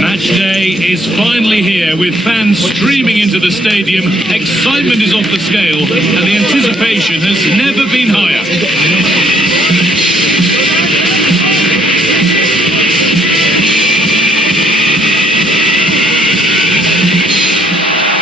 Match day is finally here, with fans streaming into the stadium. Excitement is off the scale, and the anticipation has never been higher.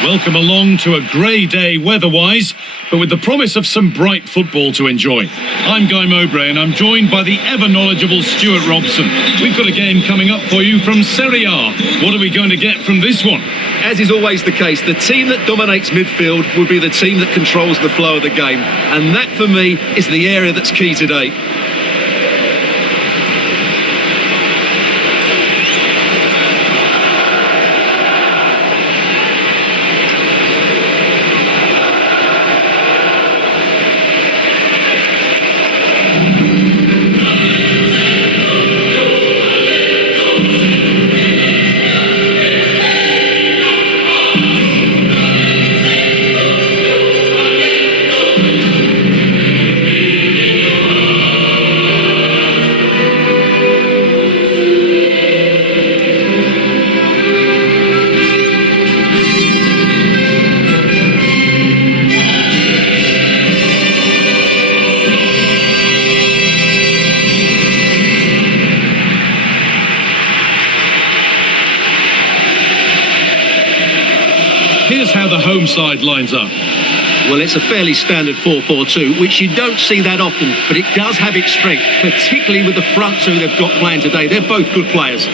Welcome along to a grey day weather-wise, but with the promise of some bright football to enjoy. I'm Guy Mowbray, and I'm joined by the ever-knowledgeable Stuart Robson. We've got a game coming up for you from Serie A. What are we going to get from this one? As is always the case, the team that dominates midfield will be the team that controls the flow of the game. And that, for me, is the area that's key today. Here's how the home side lines up. Well, it's a fairly standard 4-4-2, which you don't see that often, but it does have its strength, particularly with the front two they've got playing today. They're both good players.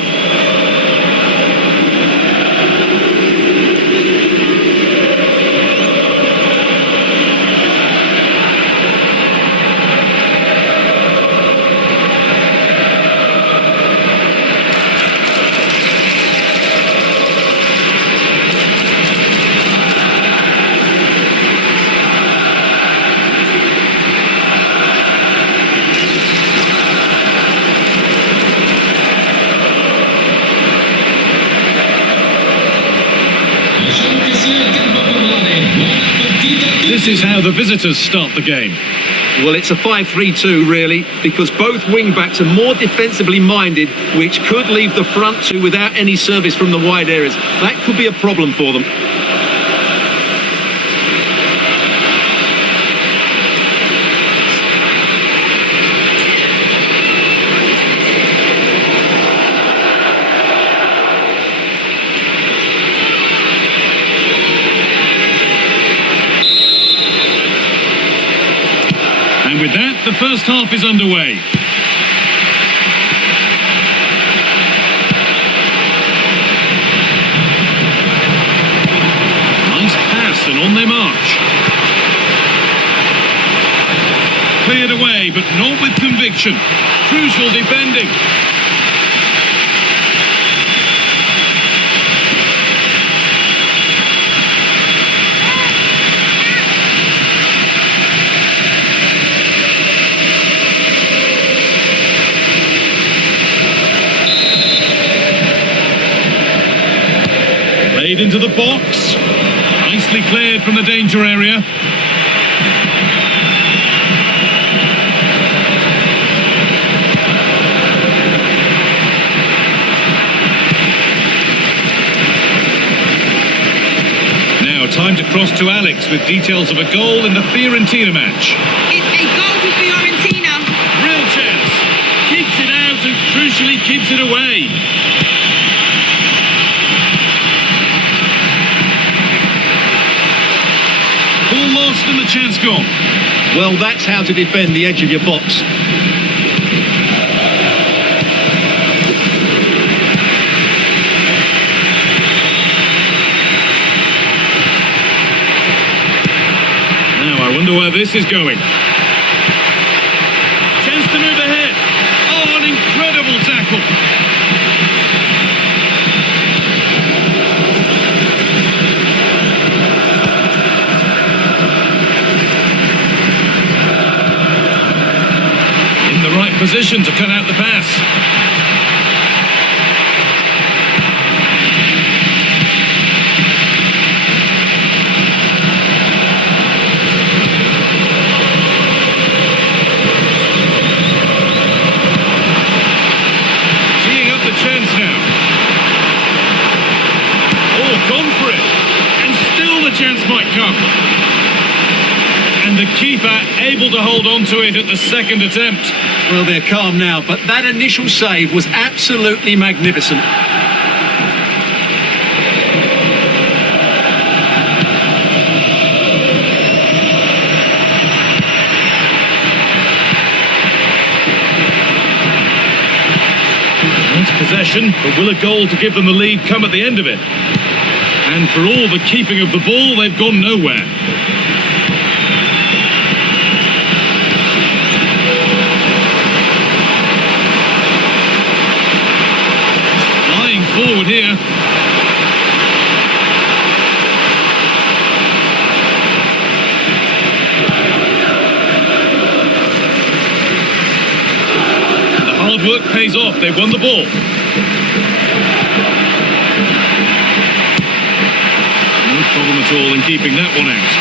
This is how the visitors start the game. Well, it's a 5-3-2, really, because both wing-backs are more defensively minded, which could leave the front two without any service from the wide areas. That could be a problem for them. And with that, the first half is underway. Nice pass, and on they march. Cleared away, but not with conviction. Crucial defending. Played into the box. Nicely cleared from the danger area. Now Time to cross to Alex with details of a goal in the Fiorentina match. It's a goal for Fiorentina. Real chance. Keeps it out and crucially keeps it away. Ball lost and the chance gone. Well, that's how to defend the edge of your box. Now I wonder where this is going. Chance to move ahead. Oh, an incredible tackle. In the right position to cut out the pass. Chance now. Oh, gone for it. And still the chance might come. And the keeper able to hold on to it at the second attempt. Well, they're calm now, but that initial save was absolutely magnificent. Possession, but will a goal to give them the lead come at the end of it? And for all the keeping of the ball, they've gone nowhere. Flying forward here. Hard work pays off. They've won the ball. No problem at all in keeping that one out.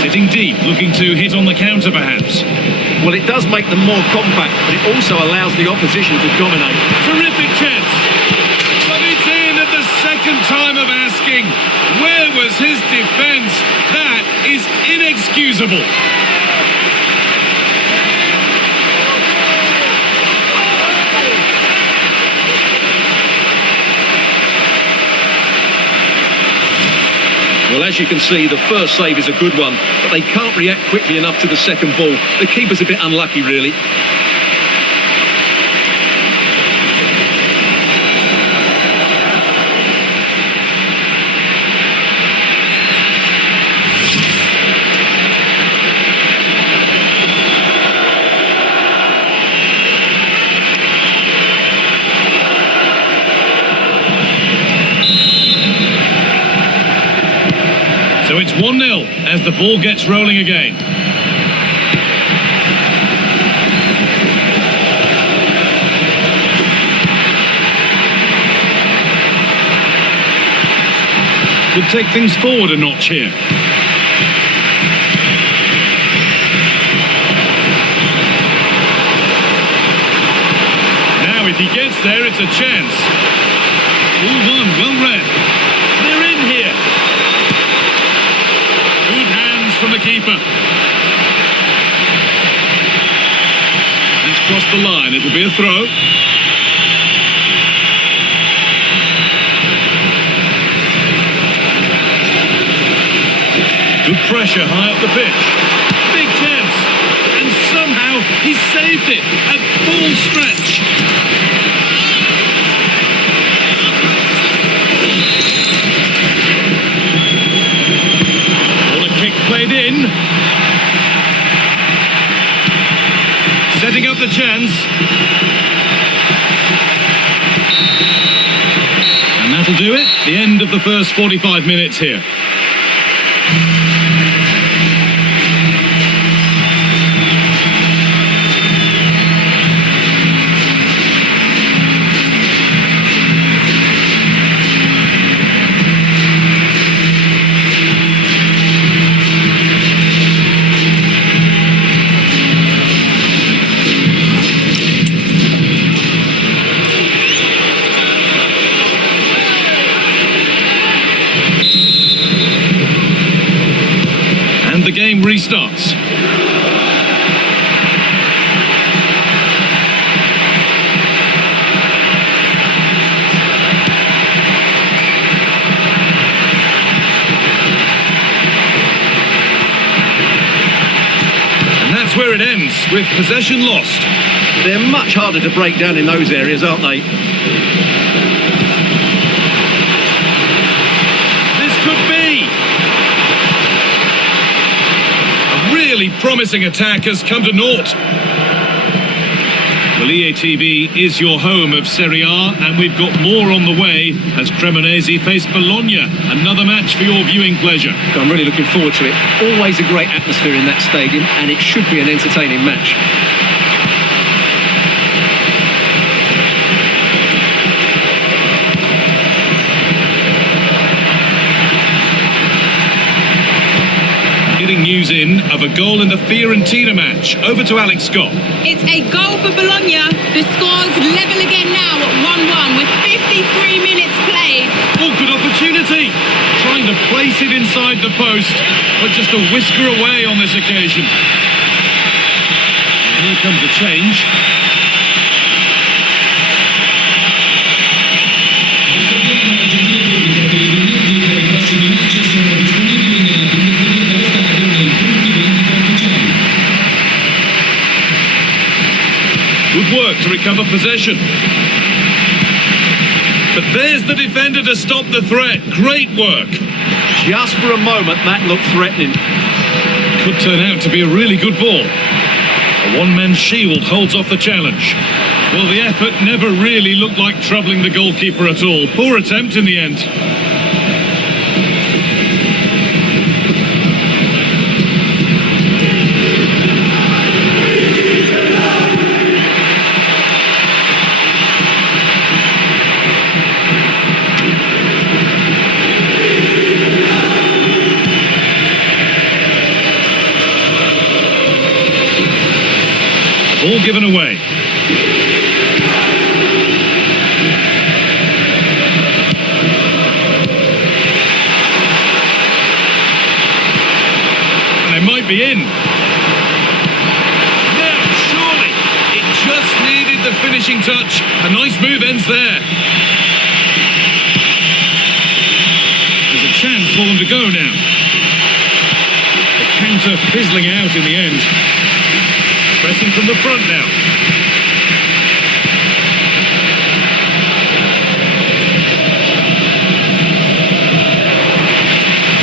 Sitting deep, looking to hit on the counter perhaps. Well, it does make them more compact, but it also allows the opposition to dominate. Terrific chance. But it's in at the second time of asking. Where was his defence? That is inexcusable. Well, as you can see, the first save is a good one, but they can't react quickly enough to the second ball. The keeper's a bit unlucky, really. So it's 1-0 as the ball gets rolling again. Could take things forward a notch here. Now if he gets there, it's a chance. 2-1, well read. They're in here. Good hands from the keeper. He's crossed the line. It'll be a throw. Good pressure high up the pitch. Big chance. And somehow he saved it at full stretch. Played in. Setting up the chance. And that'll do it. The end of the first 45 minutes here. is where it ends, with possession lost. They're much harder to break down in those areas, aren't they? This could be. A really promising attack has come to naught. Well, EA TV is your home of Serie A, and we've got more on the way as Cremonese face Bologna. Another match for your viewing pleasure. I'm really looking forward to it. Always a great atmosphere in that stadium, and it should be an entertaining match. Getting news in of a goal in the Fiorentina match. Over to Alex Scott. It's a goal for Bologna. The score's level again now at 1-1 with 53 minutes played. Oh, good opportunity. Trying to place it inside the post, but just a whisker away on this occasion. Here comes a change. Good work to recover possession. But there's the defender to stop the threat. Great work. Just for a moment, that looked threatening. Could turn out to be a really good ball. A one-man shield holds off the challenge. Well, the effort never really looked like troubling the goalkeeper at all. Poor attempt in the end. All given away. And they might be in. Now, surely, it just needed the finishing touch. A nice move ends there. There's a chance for them to go now. The counter fizzling out in the end. Pressing from the front now.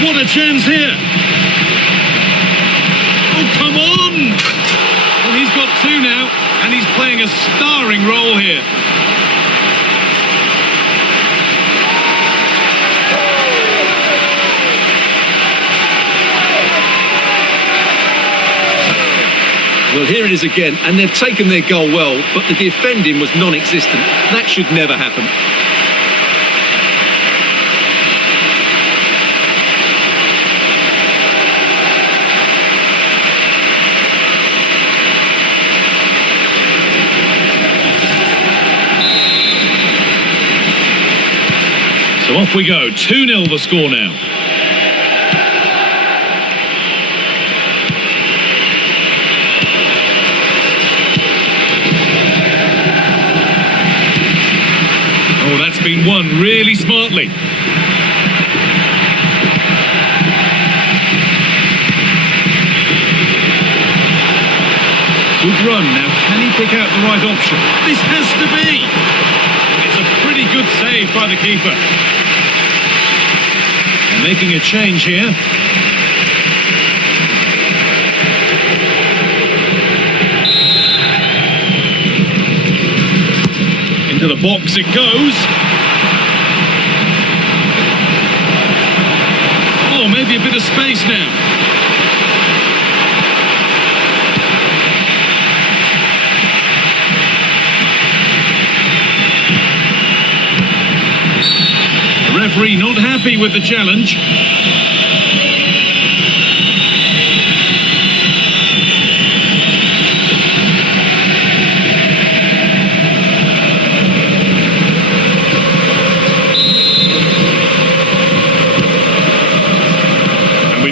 What a chance here. Oh, come on. Well, he's got two now, and he's playing a starring role here. Well, here it is again, and they've taken their goal well, but the defending was non-existent. That should never happen. So off we go. 2-0 the score now. Oh, that's been won really smartly. Good run. Now, can he pick out the right option? This has to be. It's a pretty good save by the keeper. Making a change here. Into the box it goes. Oh, maybe a bit of space now. The referee not happy with the challenge.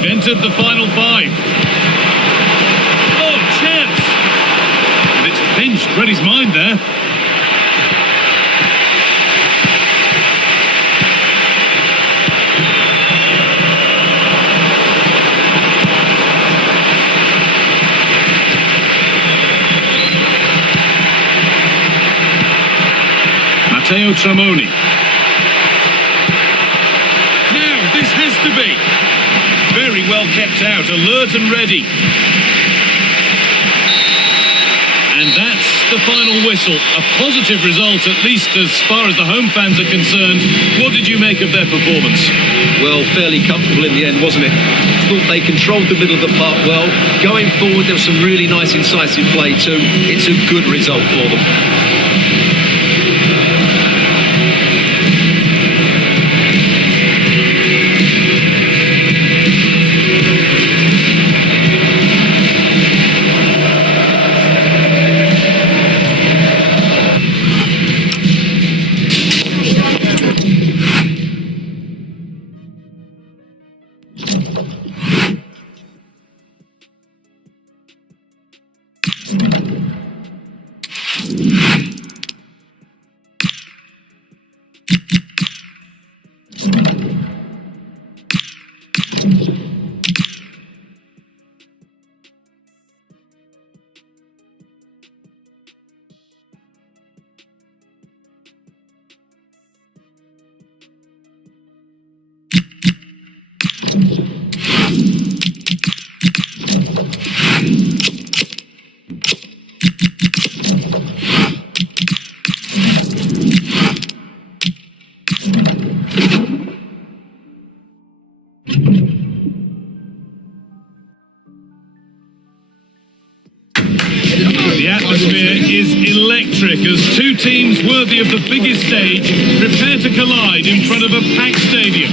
Entered the final five. Oh, chance! And it's pinched Reddy's mind there. Matteo Tramoni. Now, this has to be. Very well kept out, alert and ready. And that's the final whistle. A positive result, at least as far as the home fans are concerned. What did you make of their performance? Well, fairly comfortable in the end, wasn't it? Thought they controlled the middle of the park well. Going forward, there was some really nice incisive play too. It's a good result for them. The atmosphere is electric as two teams worthy of the biggest stage prepare to collide in front of a packed stadium.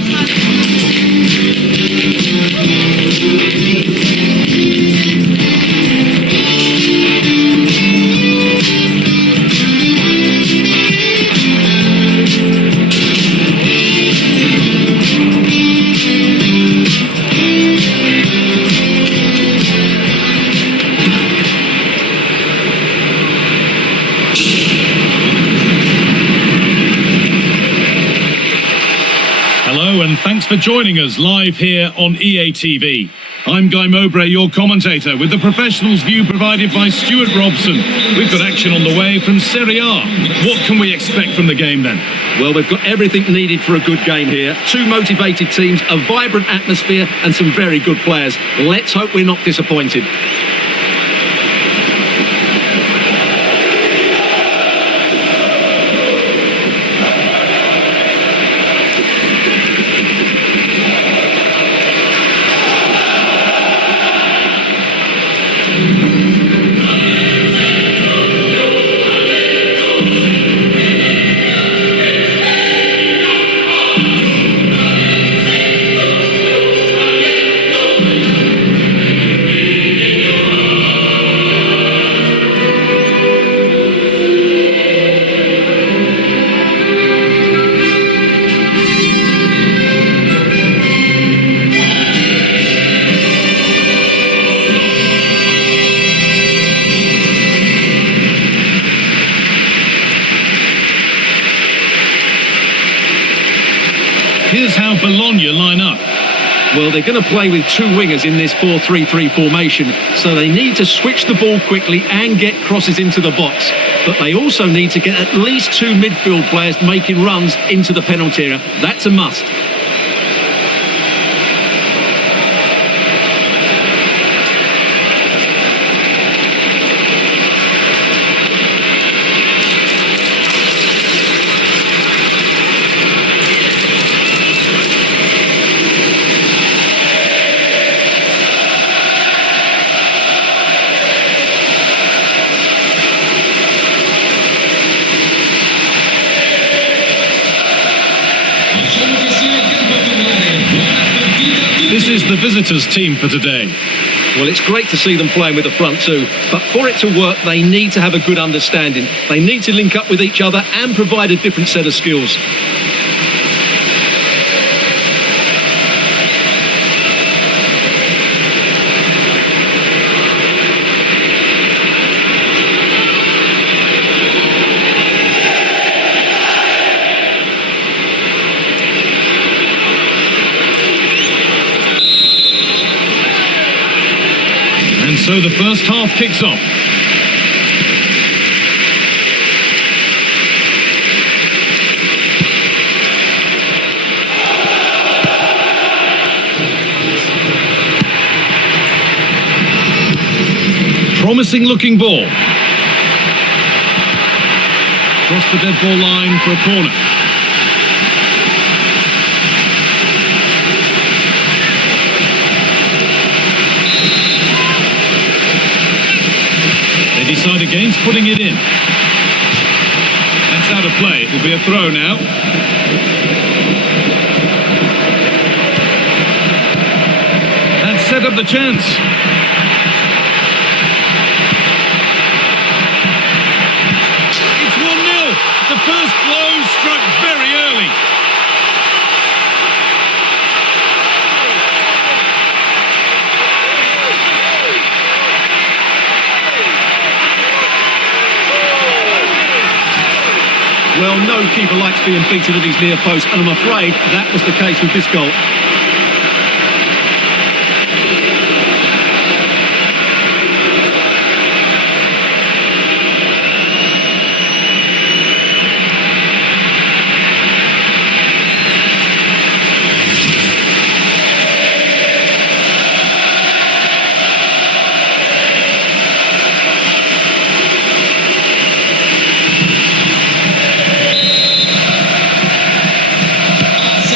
And thanks for joining us live here on EA TV. I'm Guy Mowbray, your commentator, with the professionals' view provided by Stuart Robson. We've got action on the way from Serie A. What can we expect from the game then? Well, we've got everything needed for a good game here. Two motivated teams, a vibrant atmosphere and some very good players. Let's hope we're not disappointed. Here's how Bologna line up. Well, they're going to play with two wingers in this 4-3-3 formation, so they need to switch the ball quickly and get crosses into the box. But they also need to get at least two midfield players making runs into the penalty area. That's a must. This is the visitors' team for today. Well, it's great to see them playing with the front two, but for it to work, they need to have a good understanding. They need to link up with each other and provide a different set of skills. And so the first half kicks off. promising looking ball. Across the dead ball line for a corner. They decide against putting it in. That's out of play. It'll be a throw now. That set up the chance. It's 1-0. The first blow struck very early. Well, no keeper likes being beaten at his near post, and I'm afraid that was the case with this goal.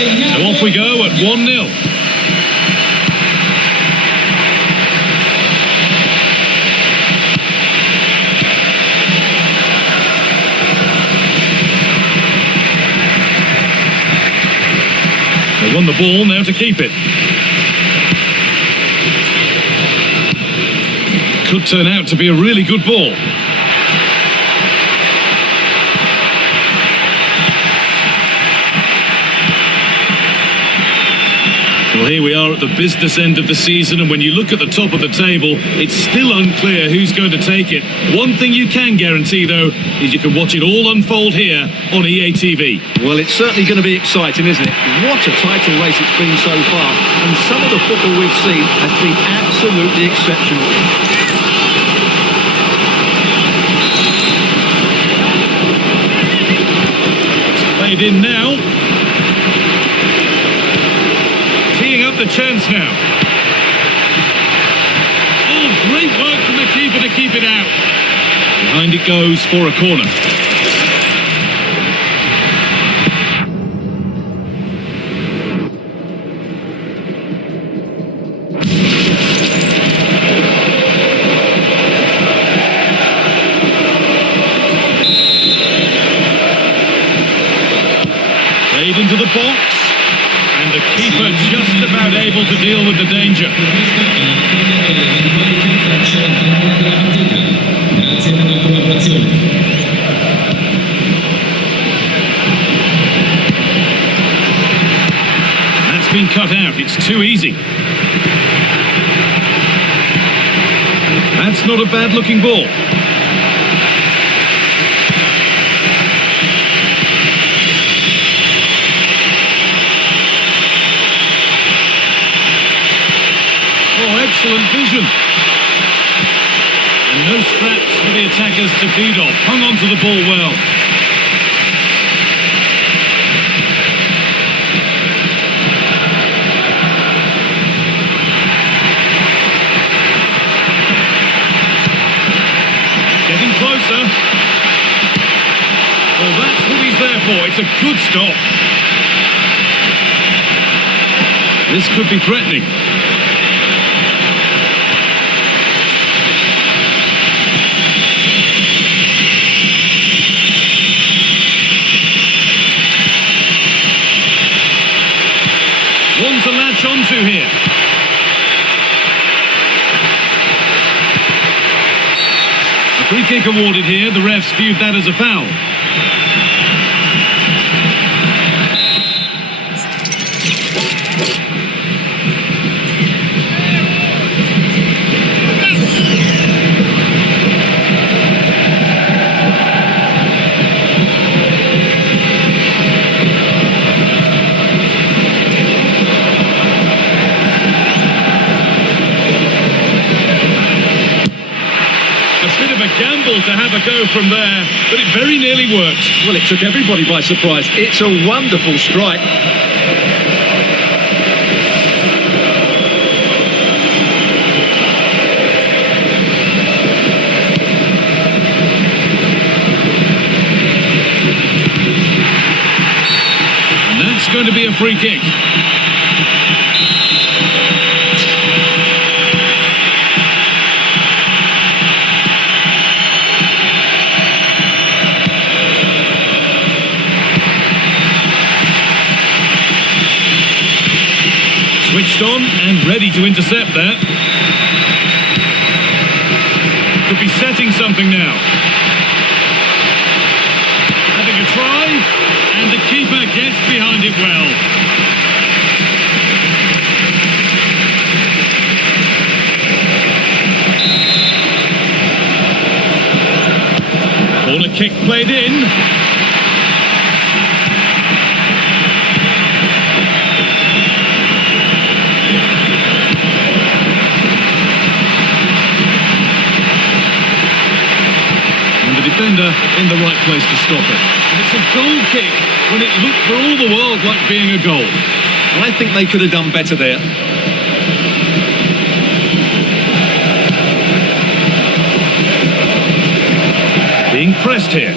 So off we go at 1-0. They won the ball, now to keep it. Could turn out to be a really good ball. Well, here we are at the business end of the season, and when you look at the top of the table, it's still unclear who's going to take it. One thing you can guarantee, though, is you can watch it all unfold here on EA TV. Well, it's certainly going to be exciting, isn't it? What a title race it's been so far, and some of the football we've seen has been absolutely exceptional. It's played in now. Teeing up the chance now. Oh, great work from the keeper to keep it out. Behind it goes for a corner. Played into the box. And the keeper just about able to deal with the danger. That's been cut out. It's too easy. That's not a bad looking ball. Excellent vision. And no scraps for the attackers to feed off. Hung on to the ball well. Getting closer. Well, that's what he's there for. It's a good stop. This could be threatening. One to latch onto here. A free kick awarded here. The refs viewed that as a foul. Gamble to have a go from there, but it very nearly worked. Well, it took everybody by surprise. It's a wonderful strike. free kick. Switched on and ready to intercept that. Could be setting something now. Having a try, and the keeper gets behind it well. Corner kick played in. Defender in the right place to stop it. And it's a goal kick when it looked for all the world like being a goal. I think they could have done better there. Being pressed here.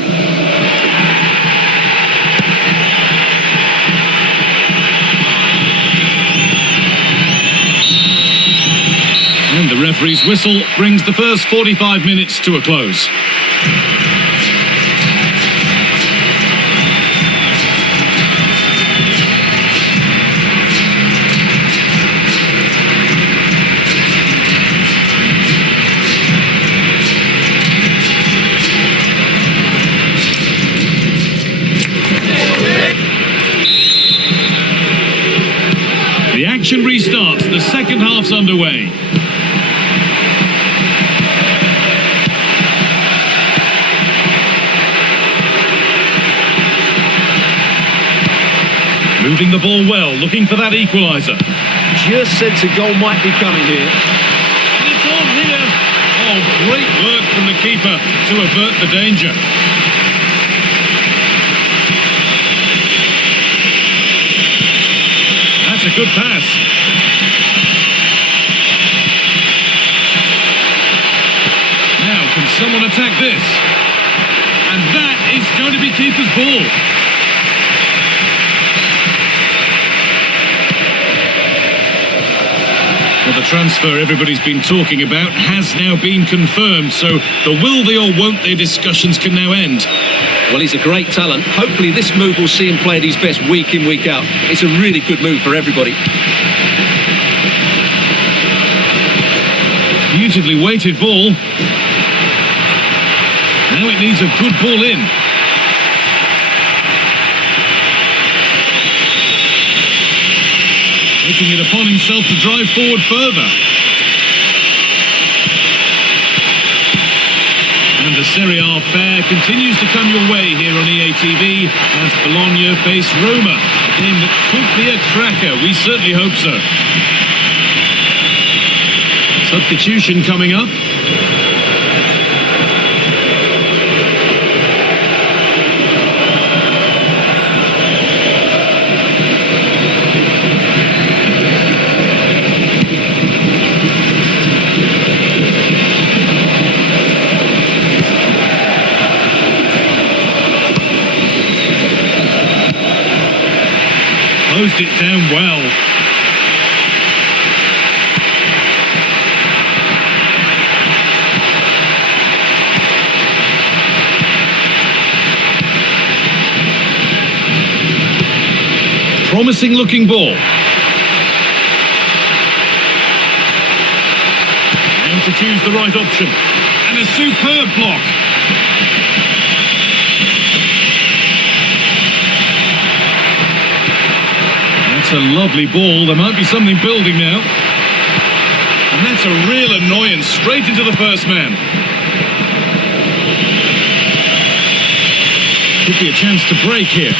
And the referee's whistle brings the first 45 minutes to a close. The action restarts, the second half's underway. Moving the ball well, looking for that equaliser. Just sense a goal might be coming here. And it's on here. Oh, great work from the keeper to avert the danger. That's a good pass. Now, can someone attack this? And that is going to be keeper's ball. Well, the transfer everybody's been talking about has now been confirmed, so the will they or won't they discussions can now end. Well, he's a great talent. Hopefully this move will see him play at his best week in, week out. It's a really good move for everybody. Beautifully weighted ball. Now it needs a good ball in. Taking it upon himself to drive forward further. And the SerieA fair continues to come your way here on EA TV as Bologna face Roma. A game that could be a cracker. We certainly hope so. Substitution coming up. Closed it down well. Promising looking ball. And to choose the right option. And a superb block. That's a lovely ball. There might be something building now. And that's a real annoyance. Straight into the first man. Could be a chance to break here.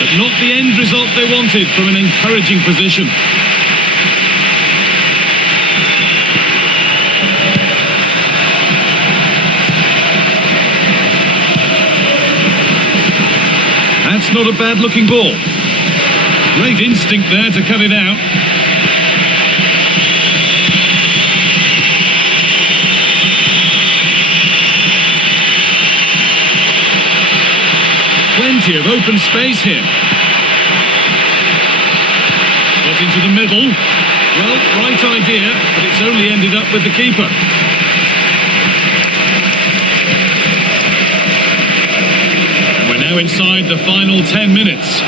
But not the end result they wanted from an encouraging position. That's not a bad looking ball. Great instinct there to cut it out. plenty of open space here. Got into the middle. Well, right idea, but it's only ended up with the keeper. And we're now inside the final 10 minutes.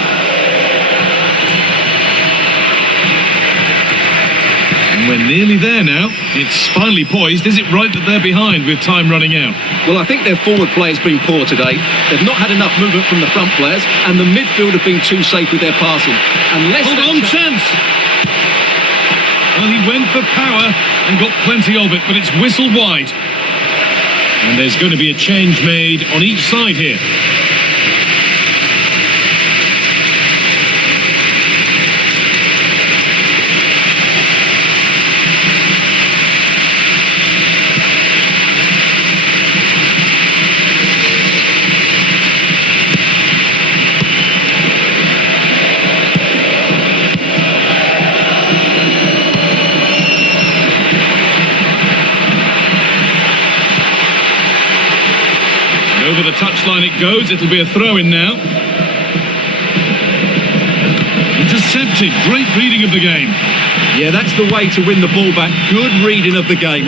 And we're nearly there now. It's finally poised. Is it right that they're behind with time running out? Well, I think their forward play's been poor today. They've not had enough movement from the front players, and the midfield have been too safe with their passing. Hold on, chance! Well, he went for power and got plenty of it, but it's whistled wide. And there's going to be a change made on each side here. Over the touchline it goes. It'll be a throw-in now. Intercepted. Great reading of the game. Yeah, that's the way to win the ball back. Good reading of the game.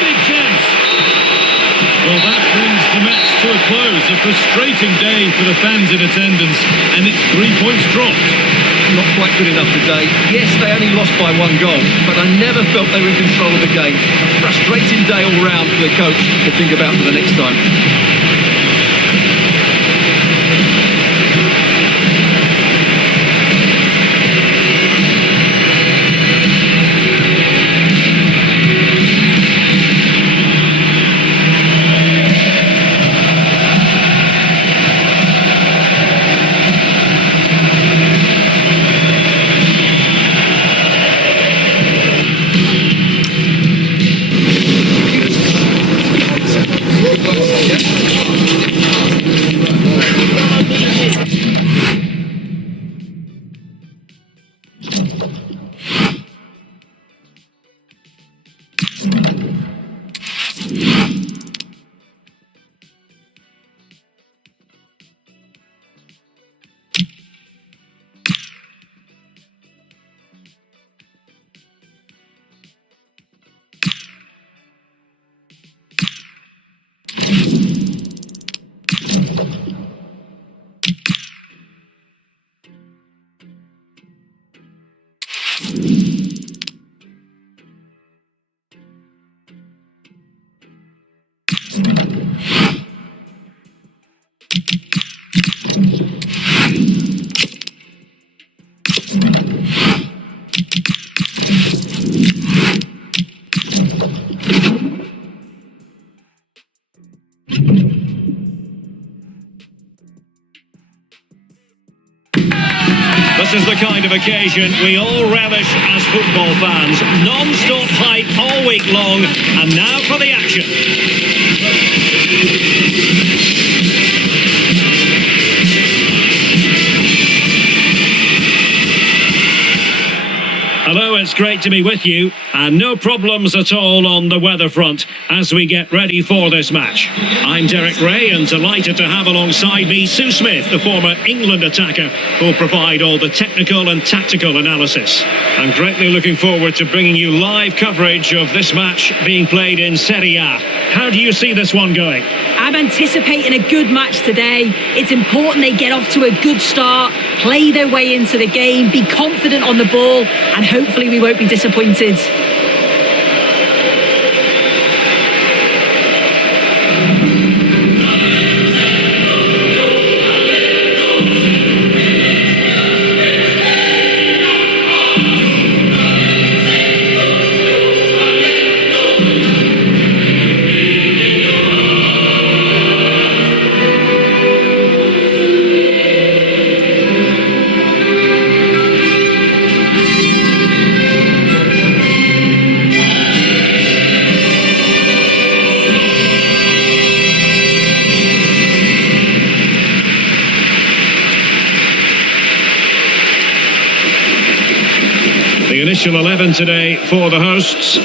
Big chance. Well, that brings the match to a close. A frustrating day for the fans in attendance, and it's 3 points dropped. Not quite good enough today. Yes, they only lost by 1 goal, but I never felt they were in control of the game. A frustrating day all round for the coach to think about for the next time. This is the kind of occasion we all relish as football fans. Non-stop hype all week long, and now for the action. Hello, it's great to be with you, and no problems at all on the weather front as we get ready for this match. I'm Derek Ray, and delighted to have alongside me Sue Smith, the former England attacker, who'll provide all the technical and tactical analysis. I'm greatly looking forward to bringing you live coverage of this match being played in Serie A. How do you see this one going? I'm anticipating a good match today. It's important they get off to a good start, play their way into the game, be confident on the ball, and hopefully we won't be disappointed. Initial 11 today for the hosts.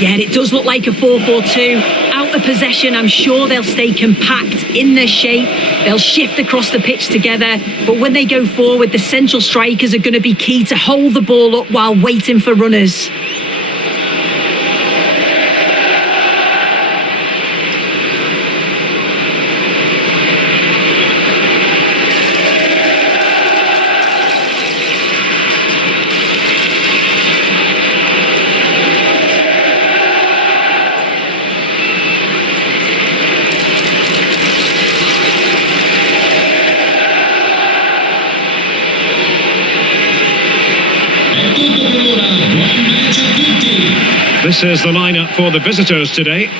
Yeah, and it does look like a 4-4-2. Out got the possession, I'm sure they'll stay compact in their shape. They'll shift across the pitch together. But when they go forward, the central strikers are going to be key to hold the ball up while waiting for runners. This is the lineup for the visitors today.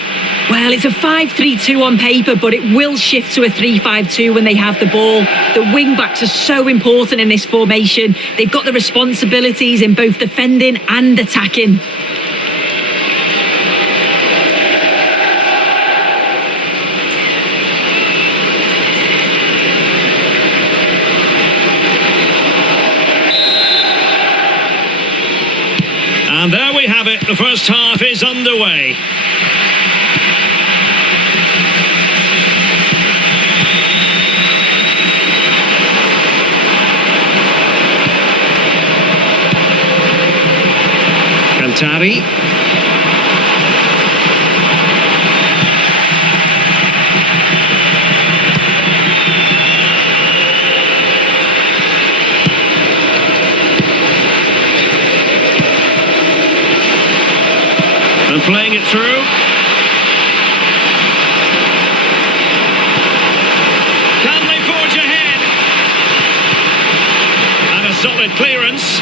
Well, it's a 5-3-2 on paper, but it will shift to a 3-5-2 when they have the ball. The wing-backs are so important in this formation. They've got the responsibilities in both defending and attacking. And there we have it. The first half is underway. Alcantara. And playing it through. Can they forge ahead? And a solid clearance.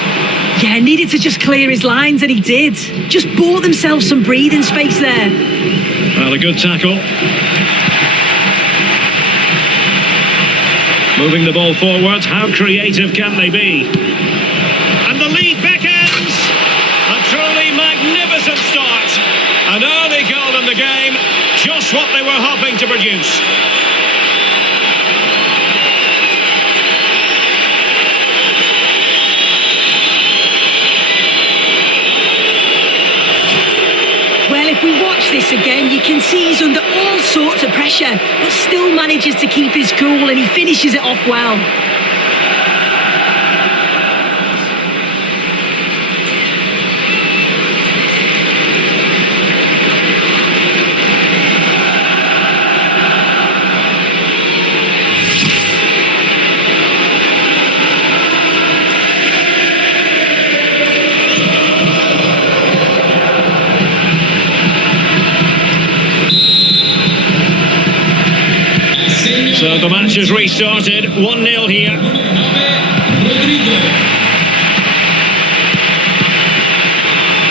Yeah, needed to just clear his lines, and he did. Just bought themselves some breathing space there. Well, a good tackle. Moving the ball forward. How creative can they be? And the lead beckons. A truly magnificent start. An early goal in the game. Just what they were hoping to produce. Well, if we watch this again, you can see he's under all sorts of pressure, but still manages to keep his cool, and he finishes it off well. So the match has restarted, 1-0 here.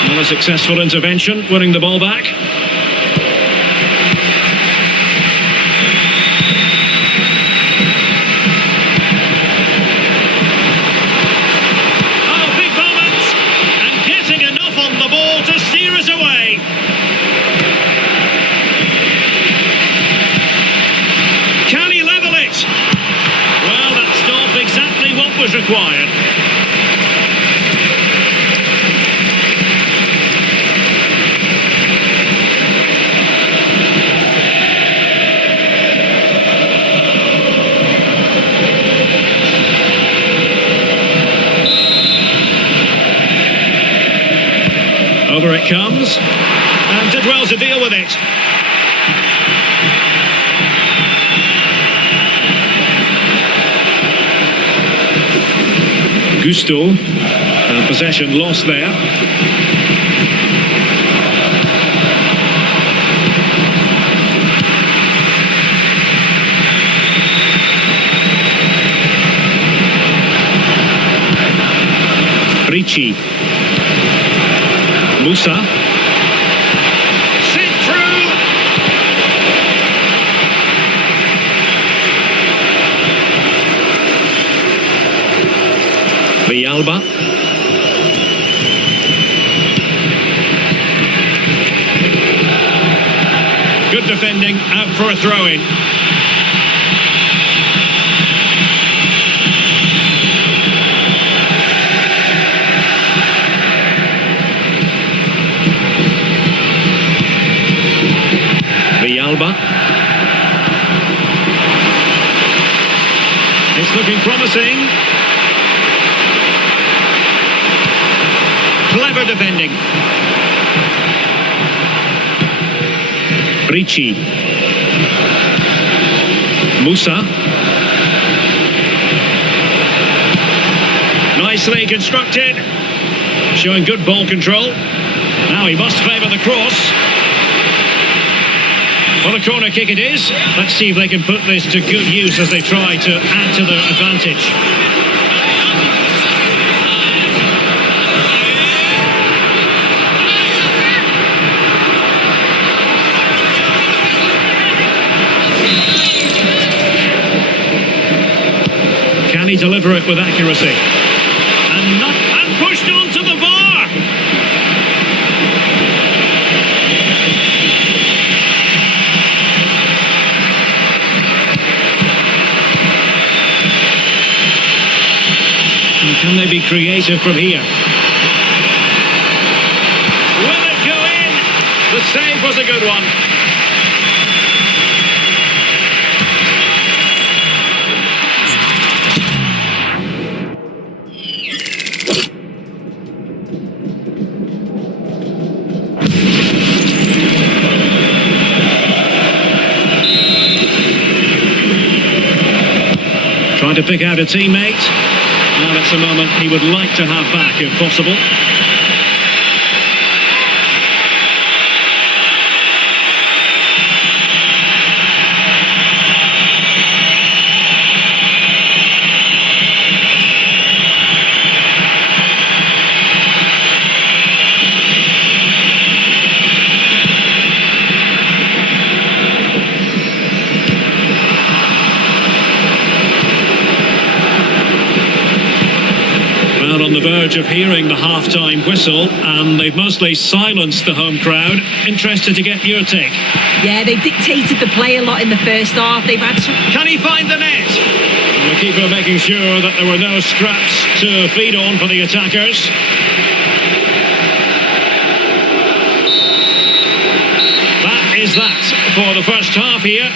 Not a successful intervention, winning the ball back. Oh, big moment! And getting enough on the ball to steer us away. Can he level it? Well, that stopped exactly what was required. Over it comes, and did well to deal with it. Gusto, and possession lost there. Ricci. Musa. Sent through. Villalba. Good defending, out for a throw-in. promising. Clever defending. Ricci. Musa. Nicely constructed. Showing good ball control. Now he must favour the cross. Well, a corner kick it is. Let's see if they can put this to good use as they try to add to their advantage. Can he deliver it with accuracy? And pushed on to the bar! Can they be creative from here? Will it go in? The save was a good one. Trying to pick out a teammate. Now that's a moment he would like to have back if possible. On the verge of hearing the half-time whistle, and they've mostly silenced the home crowd. Interested to get your take. Yeah, they've dictated the play a lot in the first half. They've had some... Can he find the net? And the keeper making sure that there were no scraps to feed on for the attackers. That is that for the first half here.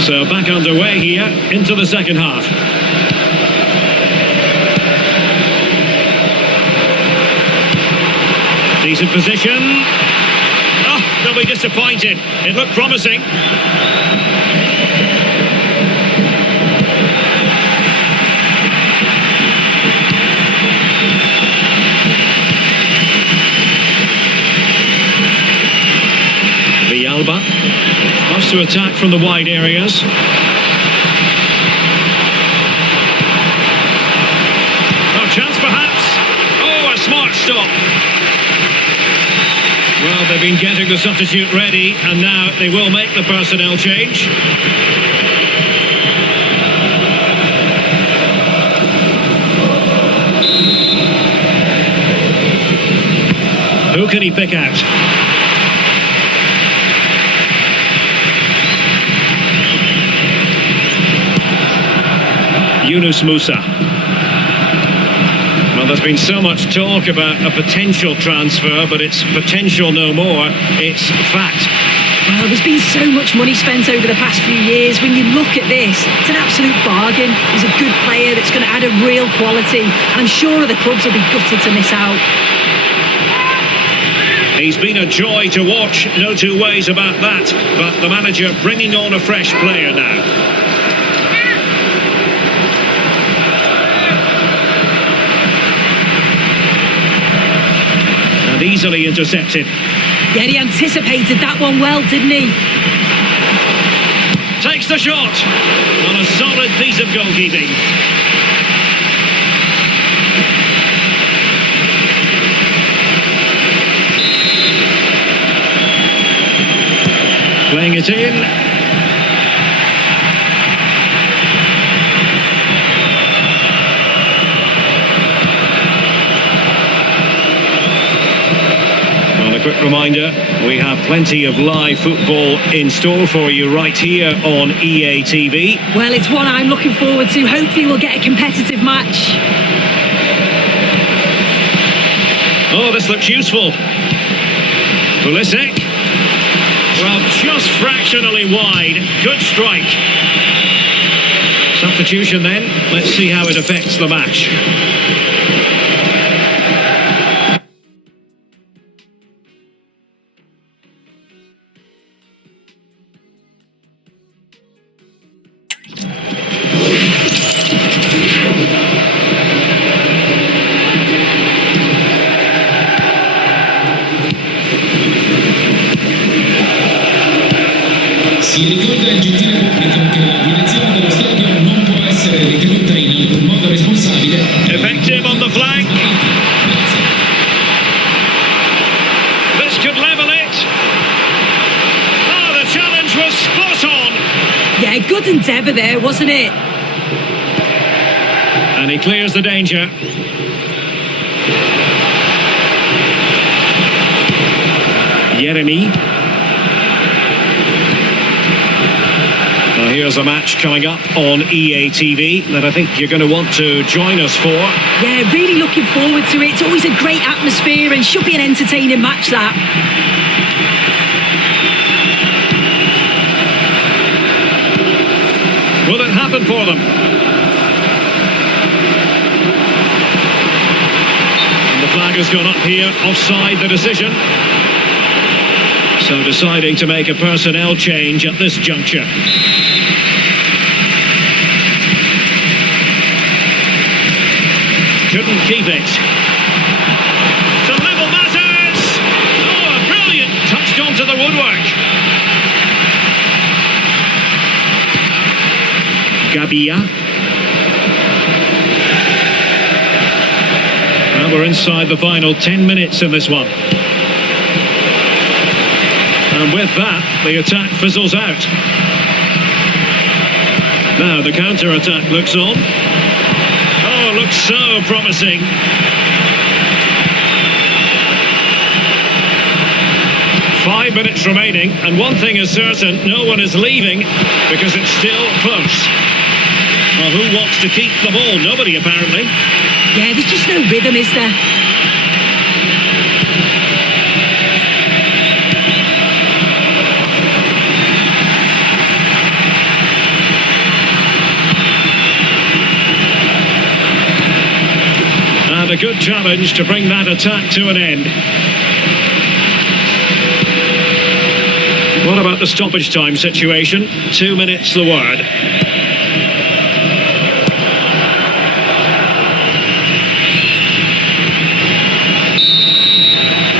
So back underway here into the second half. Decent position. Oh, they'll be disappointed. It looked promising. Villalba wants to attack from the wide areas. No chance perhaps. Oh, a smart stop. Well, they've been getting the substitute ready, and now they will make the personnel change. Who can he pick out? Yunus Musa. Well, there's been so much talk about a potential transfer, but it's potential no more. It's fact. Well, there's been so much money spent over the past few years. When you look at this, it's an absolute bargain. He's a good player that's going to add a real quality, and I'm sure the clubs will be gutted to miss out. He's been a joy to watch, no two ways about that. But the manager bringing on a fresh player now. And easily intercepted. Yeah, he anticipated that one well, didn't he? Takes the shot. On a solid piece of goalkeeping. Playing it in. quick reminder, we have plenty of live football in store for you right here on EA TV. Well, it's one I'm looking forward to. Hopefully we'll get a competitive match. Oh, this looks useful. Pulisic. Well, just fractionally wide. Good strike. Substitution then. Let's see how it affects the match. Si ricorda il gentile pubblico che la direzione dello stadio non può essere ritenuta in alcun modo responsabile. Effective on the flank. This could level it. Oh, the challenge was spot on. Yeah, good endeavour there, wasn't it? And he clears the danger. Jeremy. Well, here's a match coming up on EA TV that I think you're going to want to join us for. Yeah, really looking forward to it. It's always a great atmosphere and should be an entertaining match, that. Will it happen for them? And the flag has gone up here, offside the decision. So deciding to make a personnel change at this juncture. Couldn't keep it. To level matters! Oh, brilliant! Touched onto the woodwork. Gabia. Well, we're inside the final 10 minutes in this one. And with that, the attack fizzles out. Now the counter-attack looks on. Oh, looks so promising. Five minutes remaining, and one thing is certain, no one is leaving because it's still close. Well, who wants to keep the ball? Nobody, apparently. Yeah, there's just no rhythm, is there? And a good challenge to bring that attack to an end. What about the stoppage time situation? 2 minutes the word.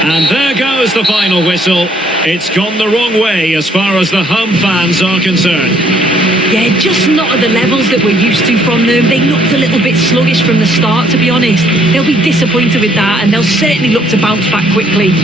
And there goes the final whistle. It's gone the wrong way as far as the home fans are concerned. Yeah, just not at the levels that we're used to from them. They looked a little bit sluggish from the start, to be honest. They'll be disappointed with that, and they'll certainly look to bounce back quickly.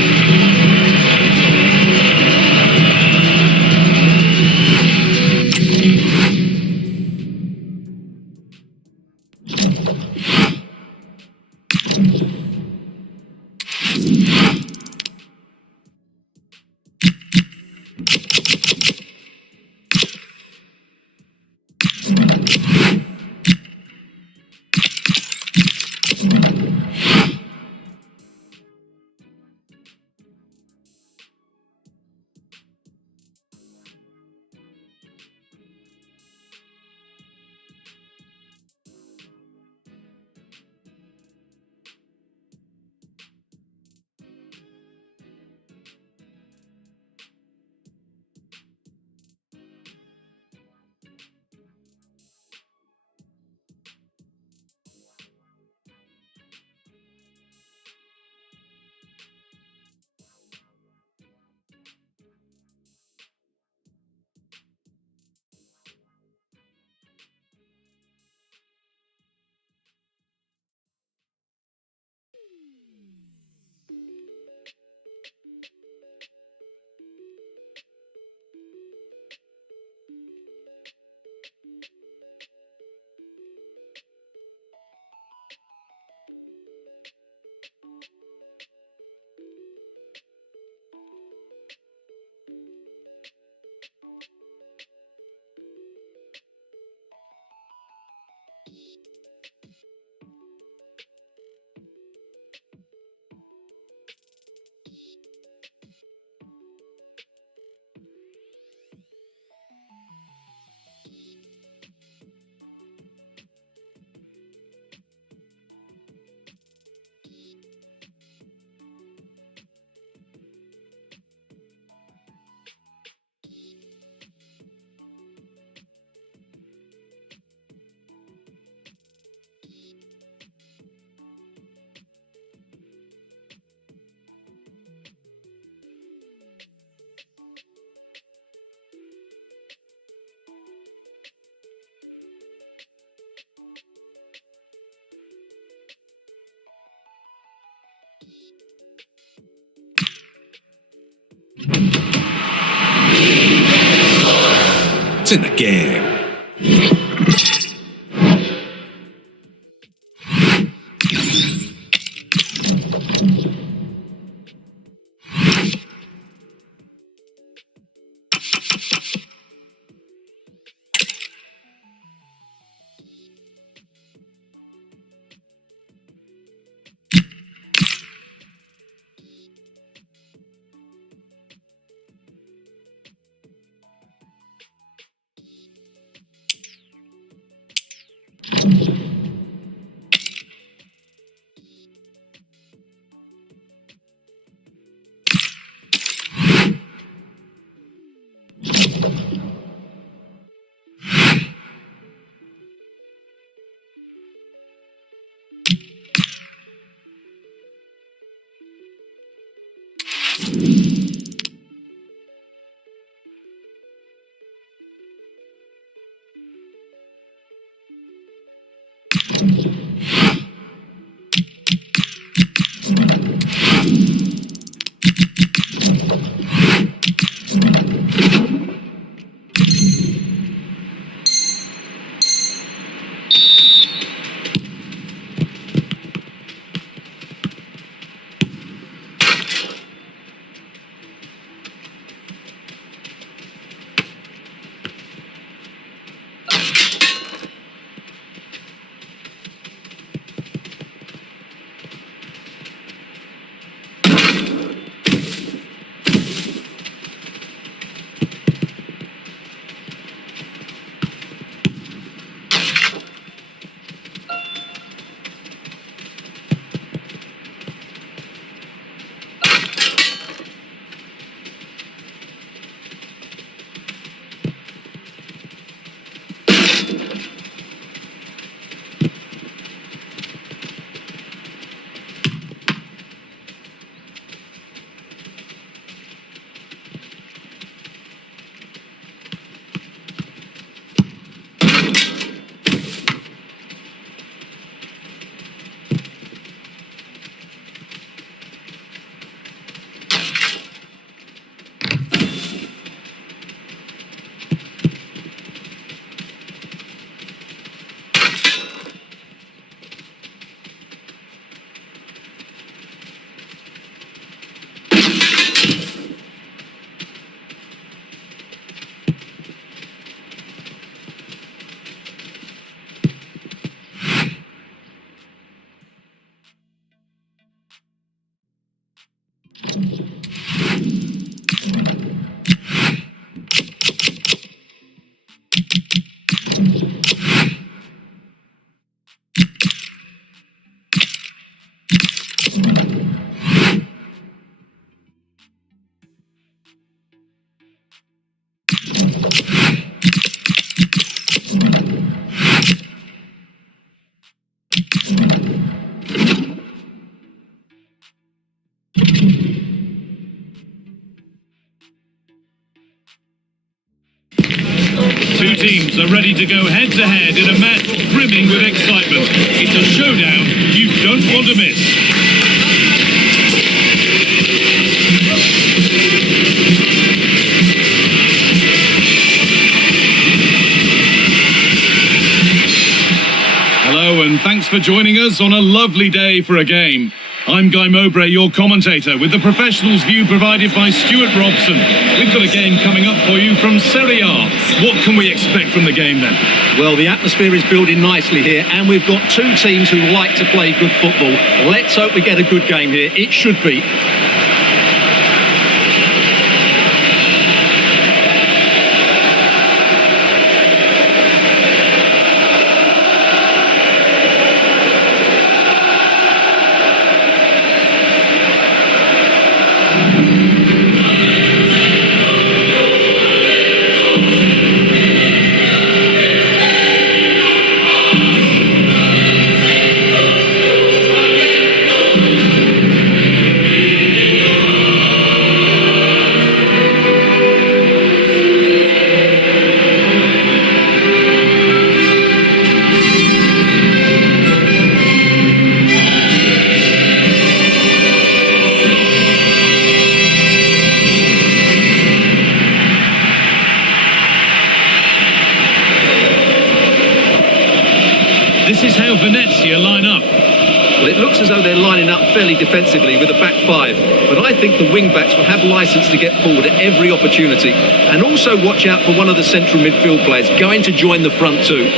It's in the game. Two teams are ready to go head-to-head in a match brimming with excitement. It's a showdown you don't want to miss. Hello and thanks for joining us on a lovely day for a game. I'm Guy Mowbray, your commentator, with the professionals' view provided by Stuart Robson. We've got a game coming up for you from Serie A. What can we expect from the game then? Well, the atmosphere is building nicely here, and we've got two teams who like to play good football. Let's hope we get a good game here. It should be. as though they're lining up fairly defensively with a back five, but I think the wing-backs will have licence to get forward at every opportunity. And also watch out for one of the central midfield players going to join the front two.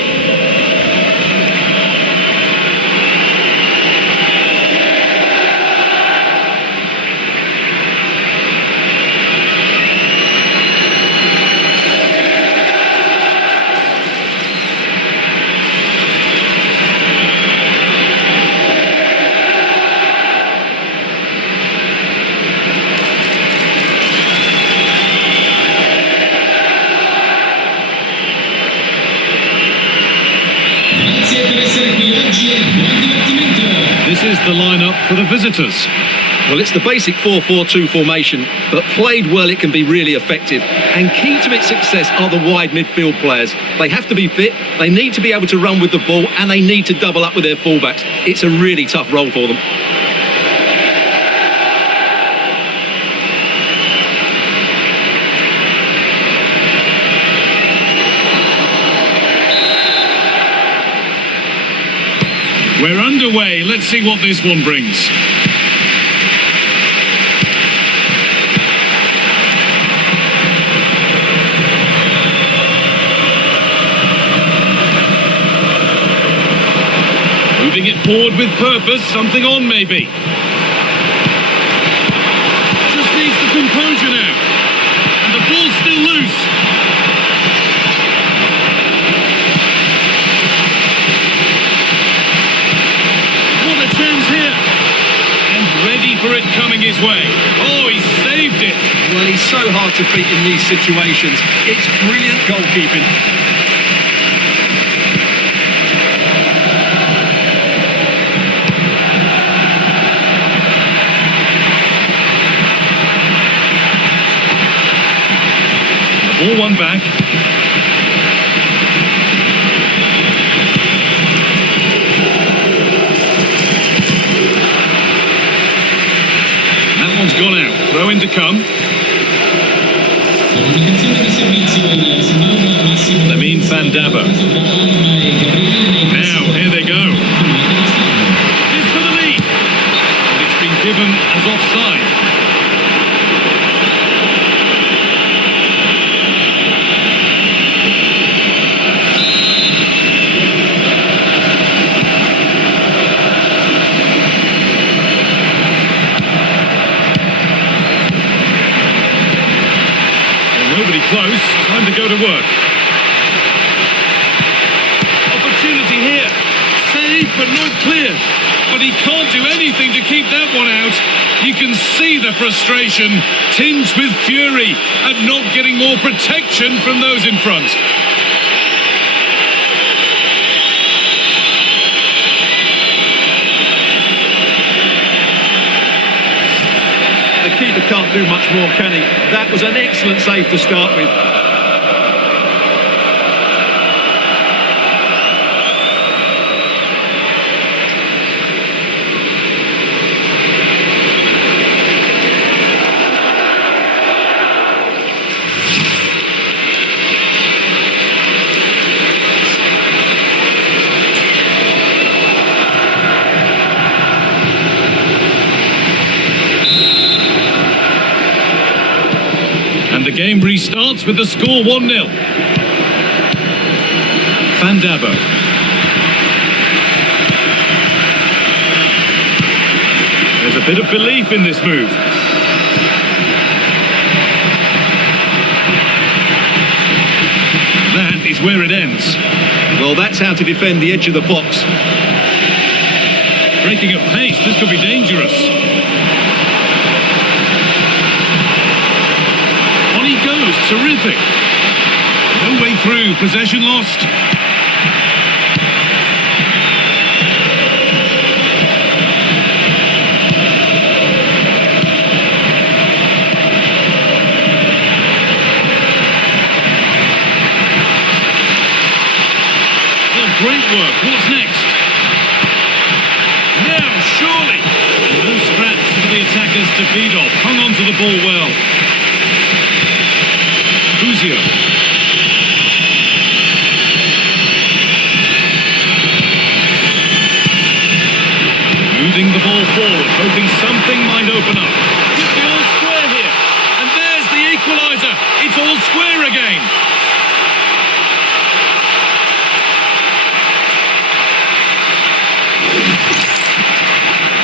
This is the lineup for the visitors. Well, it's the basic 4-4-2 formation, but played well it can be really effective. And key to its success are the wide midfield players. They have to be fit, they need to be able to run with the ball, and they need to double up with their fullbacks. It's a really tough role for them. We're underway. Let's see what this one brings. Moving it forward with purpose. Something on, maybe. Just needs the composure now. And the ball's still loose. Here and ready for it coming his way. Oh, he saved it. Well, he's so hard to beat in these situations. It's brilliant goalkeeping. The ball won back. One's gone out. Throw in to come. Lamine Fandaba. Now, here they go. It's for the lead. And it's been given as offside. Nobody close. Time to go to work. Opportunity here. Save, but not cleared. But he can't do anything to keep that one out. You can see the frustration, tinged with fury at not getting more protection from those in front. The keeper can't do much more, can he? That was an excellent save to start with. And the game restarts with the score 1-0. Fandaba. There's a bit of belief in this move. That is where it ends. Well, that's how to defend the edge of the box. Breaking at pace, this could be dangerous. On he goes, terrific. No way through, possession lost. Great work. What's next? Now, surely. No scraps for the attackers to feed off. Hung on to the ball well. Buzio. Moving the ball something might open up. Could be all square here. And there's the equaliser. It's all square again.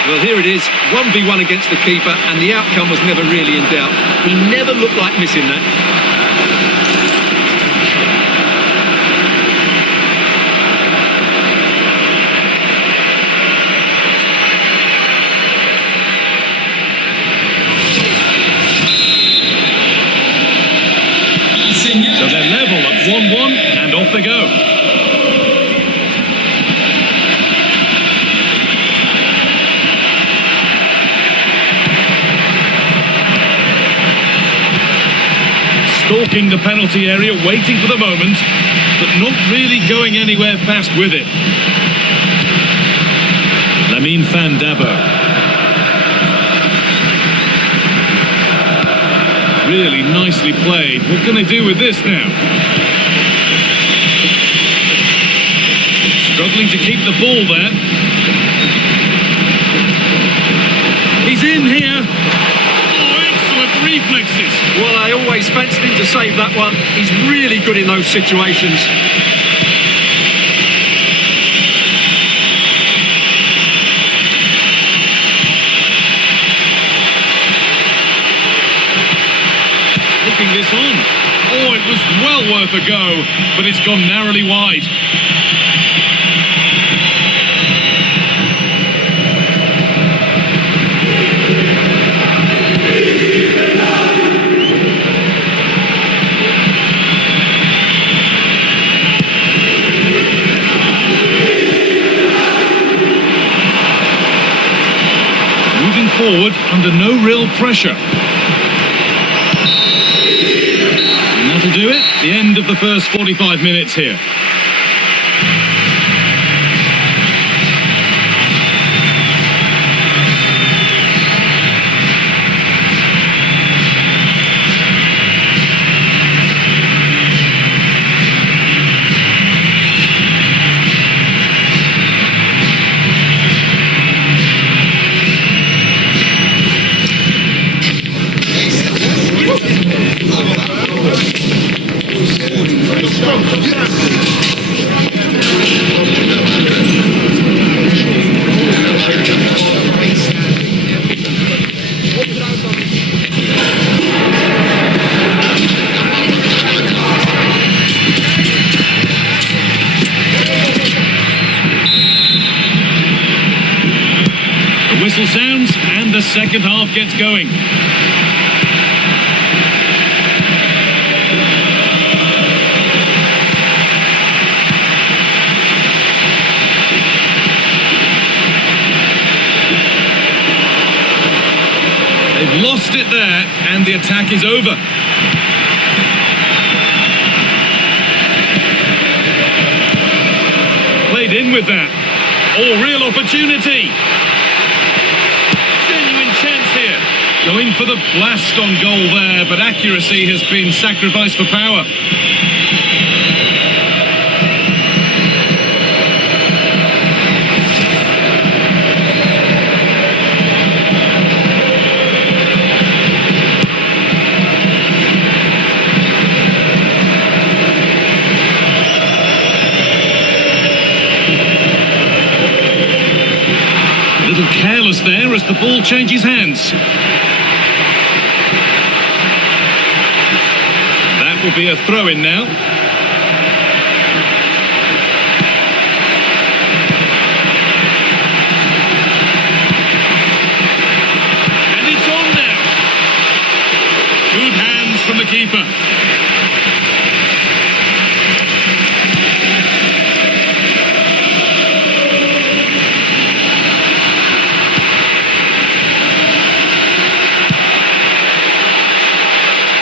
Well, here it is, 1v1 against the keeper, and the outcome was never really in doubt. He never looked like missing that. So they're level at 1-1, and off they go. Stalking the penalty area, waiting for the moment, but not really going anywhere fast with it. Lamine Van Dabo. Really nicely played. What can they do with this now? Struggling to keep the ball there. He's in here. Oh, excellent reflexes. Well, I always fancied him to save that one. He's really good in those situations. Looking this on. Oh, it was well worth a go, but it's gone narrowly wide. Moving forward under no real pressure. To do it, the end of the first 45 minutes here. Whistle sounds and the second half gets going. They've lost it there and the attack is over. Played in with that. Oh, real opportunity. Here, going for the blast on goal there, but accuracy has been sacrificed for power. A little careless there as the ball changes hands. That will be a throw-in now. And it's on now. Good hands from the keeper.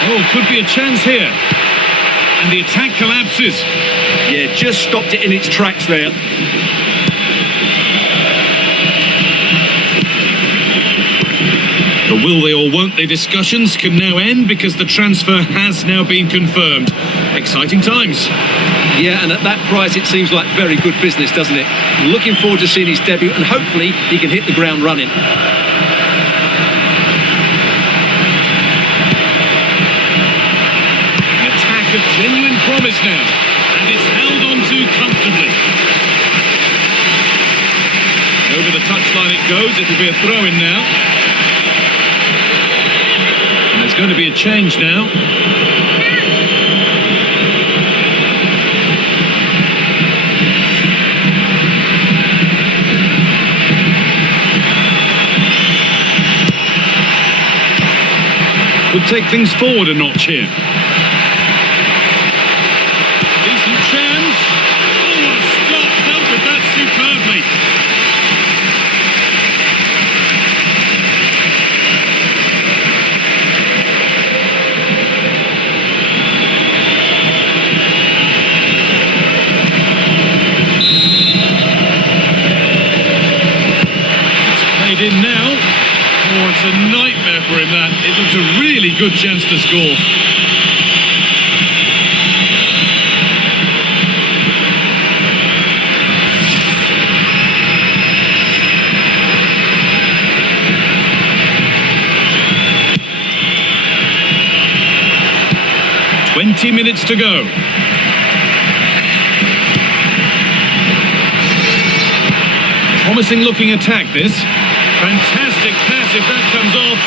Oh, could be a chance here. And the attack collapses. Yeah, just stopped it in its tracks there. The will they or won't they discussions can now end because the transfer has now been confirmed. Exciting times. Yeah, and at that price it seems like very good business, doesn't it? Looking forward to seeing his debut and hopefully he can hit the ground running. promise now, and it's held on to comfortably. Over the touchline it goes. It'll be a throw-in now. And there's going to be a change now. Could take things forward a notch here. Decent chance. Oh, what a stop. Dealt with that superbly. It's played in now. Oh, it's a nightmare for him, that. It looked a really good chance to score. "20 minutes to go. Promising looking attack, this. Fantastic pass if that comes off.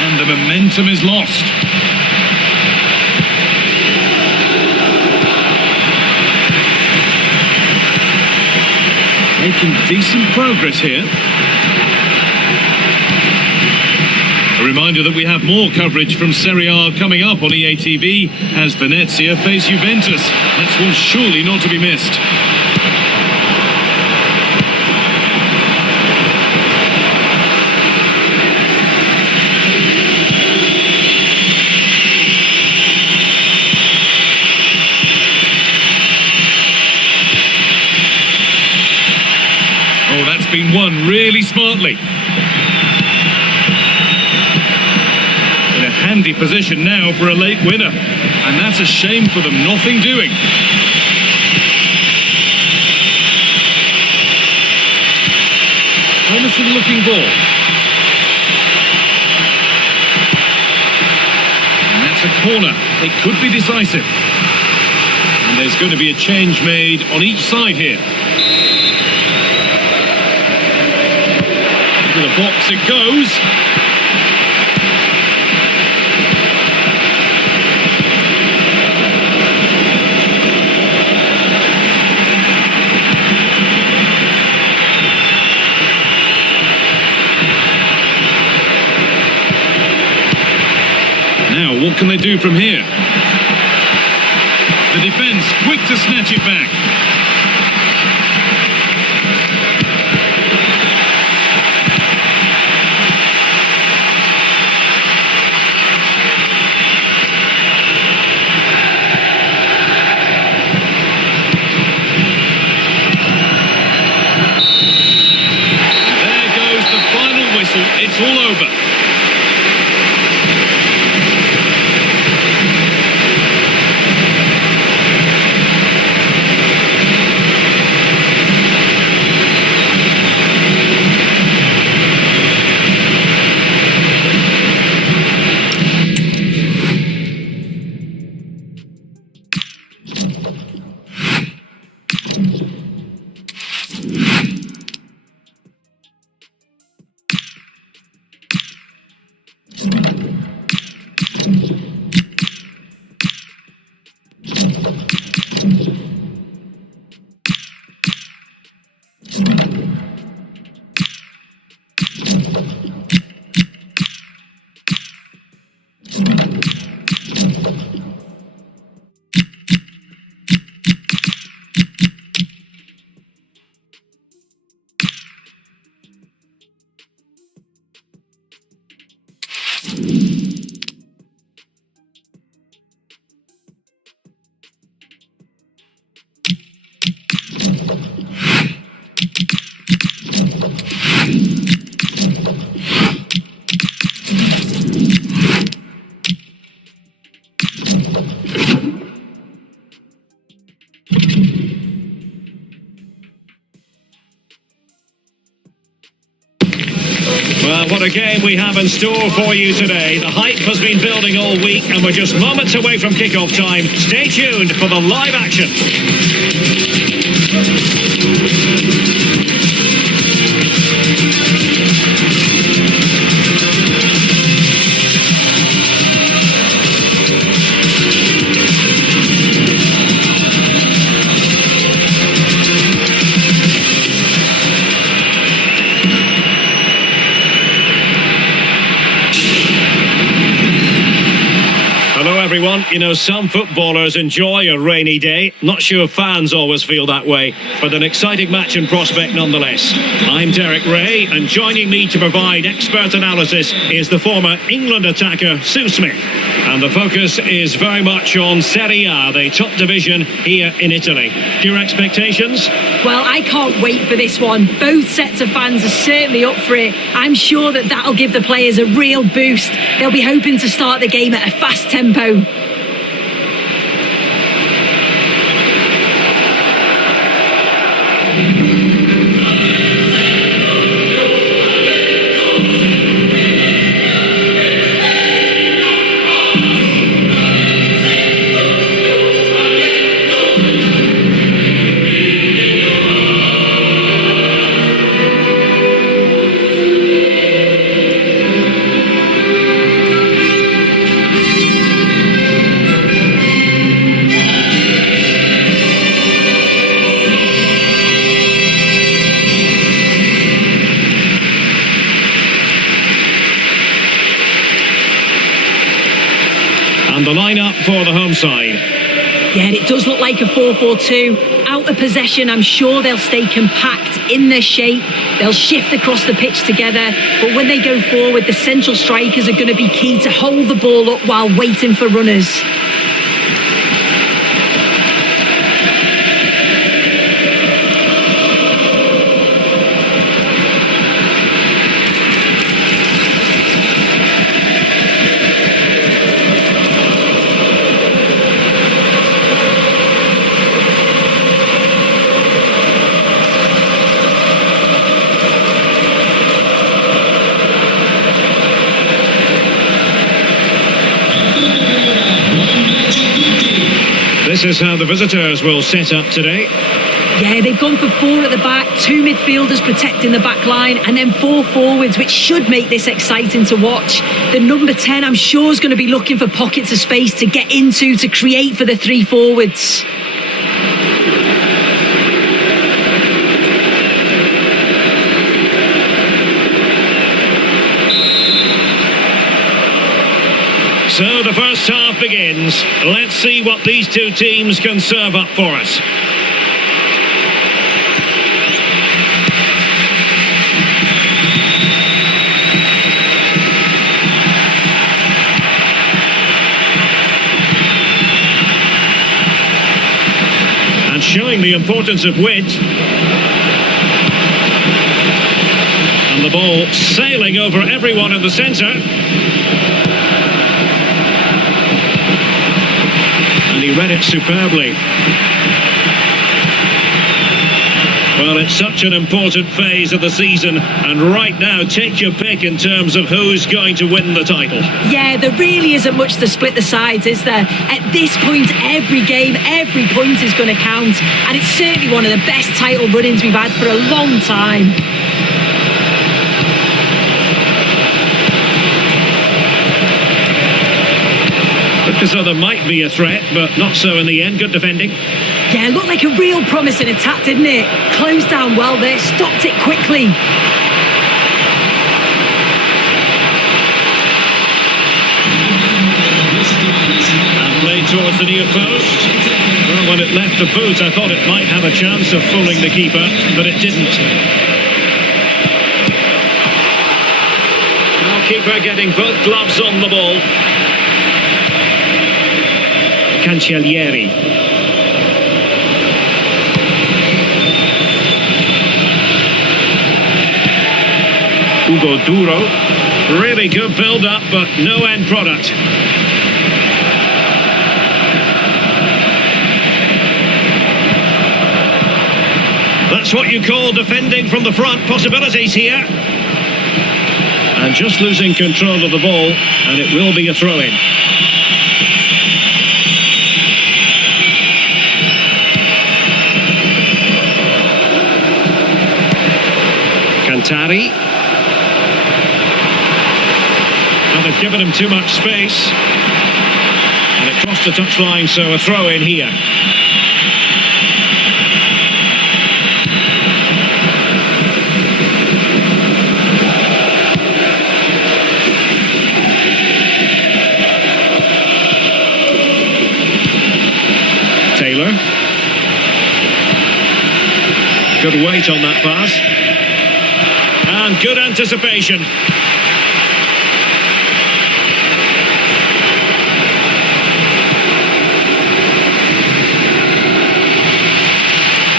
And the momentum is lost. Making decent progress here. A reminder that we have more coverage from Serie A coming up on EA TV as Venezia face Juventus. That's one surely not to be missed. Oh, that's been won really smartly. In a handy position now for a late winner. And that's a shame for them, nothing doing. Promising looking ball. And that's a corner. It could be decisive. And there's going to be a change made on each side here. Into the box it goes. Now, what can they do from here? The defence quick to snatch it back. There goes the final whistle. It's all over. Well, what a game we have in store for you today. The hype has been building all week and we're just moments away from kick-off time. Stay tuned for the live action. Everyone, you know, some footballers enjoy a rainy day. Not sure fans always feel that way, but an exciting match in prospect nonetheless. I'm Derek Ray, and joining me to provide expert analysis is the former England attacker Sue Smith. And the focus is very much on SerieA, the top division here in Italy. Your expectations? Well, I can't wait for this one. Both sets of fans are certainly up for it. I'm sure that that'll give the players a real boost. They'll be hoping to start the game at a fast tempo. And the lineup for the home side. Yeah, it does look like a 4-4-2. Out of possession, I'm sure they'll stay compact in their shape. They'll shift across the pitch together. But when they go forward, the central strikers are going to be key to hold the ball up while waiting for runners. This is how the visitors will set up today. Yeah, they've gone for 4 at the back, 2 midfielders protecting the back line, and then 4 forwards, which should make this exciting to watch. The number 10, I'm sure, is going to be looking for pockets of space to get into, to create for the 3 forwards. So the first half begins. Let's see what these two teams can serve up for us. And showing the importance of width. And the ball sailing over everyone in the centre. He read it superbly. Well, it's such an important phase of the season, and right now, take your pick in terms of who's going to win the title. Yeah, there really isn't much to split the sides, is there? At this point, every game, every point is going to count, and it's certainly one of the best title run-ins we've had for a long time. So there might be a threat, but not so in the end. Good defending. Yeah, it looked like a real promising attack, didn't it? Closed down well there, stopped it quickly. And played towards the near post. Well, when it left the boot, I thought it might have a chance of fooling the keeper, but it didn't. Now keeper getting both gloves on the ball. Cancellieri. Ugo Duro. Really good build-up, but no end product. That's what you call defending from the front. Possibilities here. And just losing control of the ball, and it will be a throw-in. Alcantara. And they've given him too much space. And it crossed the touchline, so a throw-in here. Taylor. Good weight on that pass. And good anticipation.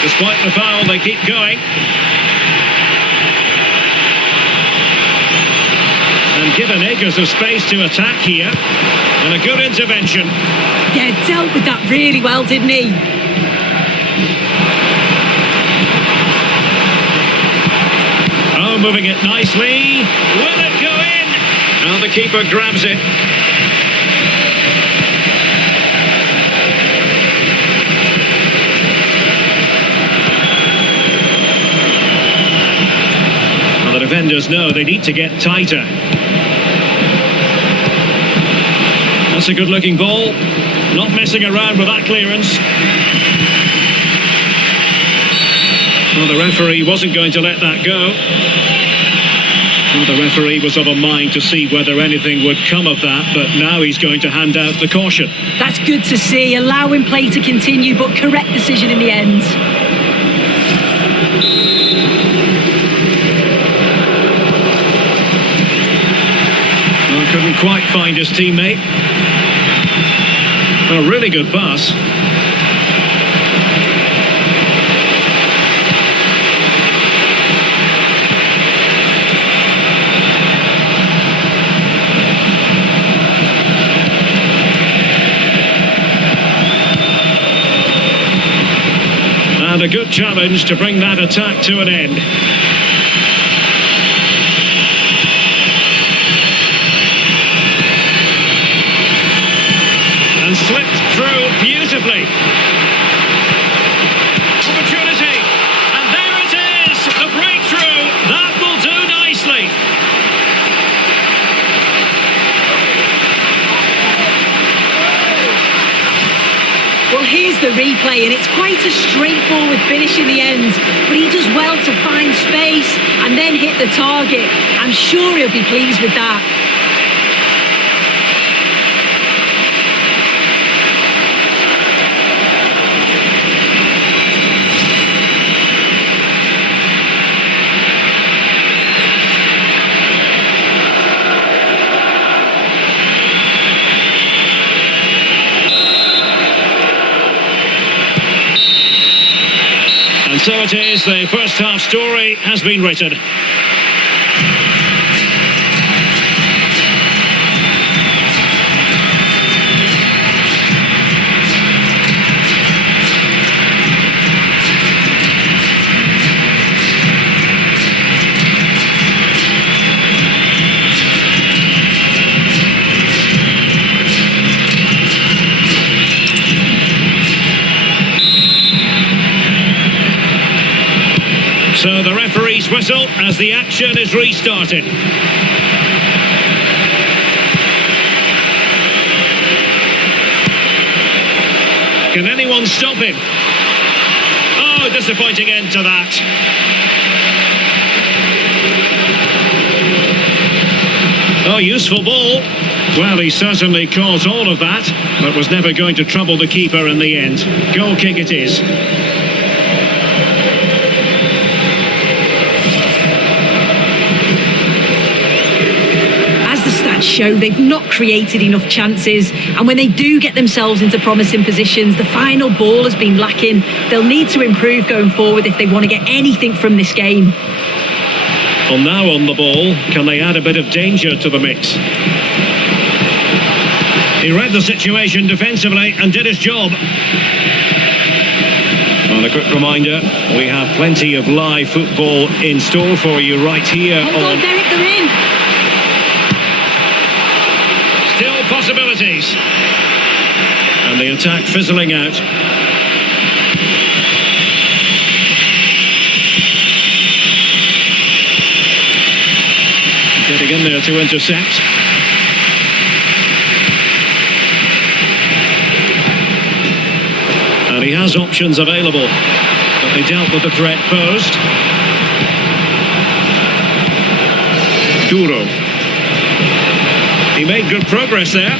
Despite the foul, they keep going. And given acres of space to attack here. And a good intervention. Yeah, dealt with that really well, didn't he? Oh, moving it nicely. Will it go in? Now the keeper grabs it. Well, the defenders know they need to get tighter. That's a good-looking ball. Not messing around with that clearance. Well, the referee wasn't going to let that go. Well, the referee was of a mind to see whether anything would come of that, but now he's going to hand out the caution. That's good to see, allowing play to continue, but correct decision in the end. Well, couldn't quite find his teammate. A really good pass. And a good challenge to bring that attack to an end. And slipped through beautifully. Opportunity. And there it is. The breakthrough. That will do nicely. Well, here's the replay, and it's quite a straightforward finish in the end. But he does well to find space and then hit the target. I'm sure he'll be pleased with that. And so it is, the first half story has been written. So the referee's whistle as the action is restarted. Can anyone stop him? Oh, disappointing end to that. Oh, useful ball. Well, he certainly caused all of that, but was never going to trouble the keeper in the end. Goal kick it is. Show they've not created enough chances, and when they do get themselves into promising positions, the final ball has been lacking. They'll need to improve going forward if they want to get anything from this game. Well, now on the ball, can they add a bit of danger to the mix? He read the situation defensively and did his job. Well, a quick reminder, we have plenty of live football in store for you right here on. Derek, they're in. possibilities. And the attack fizzling out. Getting in there to intercept. And he has options available, but they dealt with the threat posed. Duro. He made good progress there.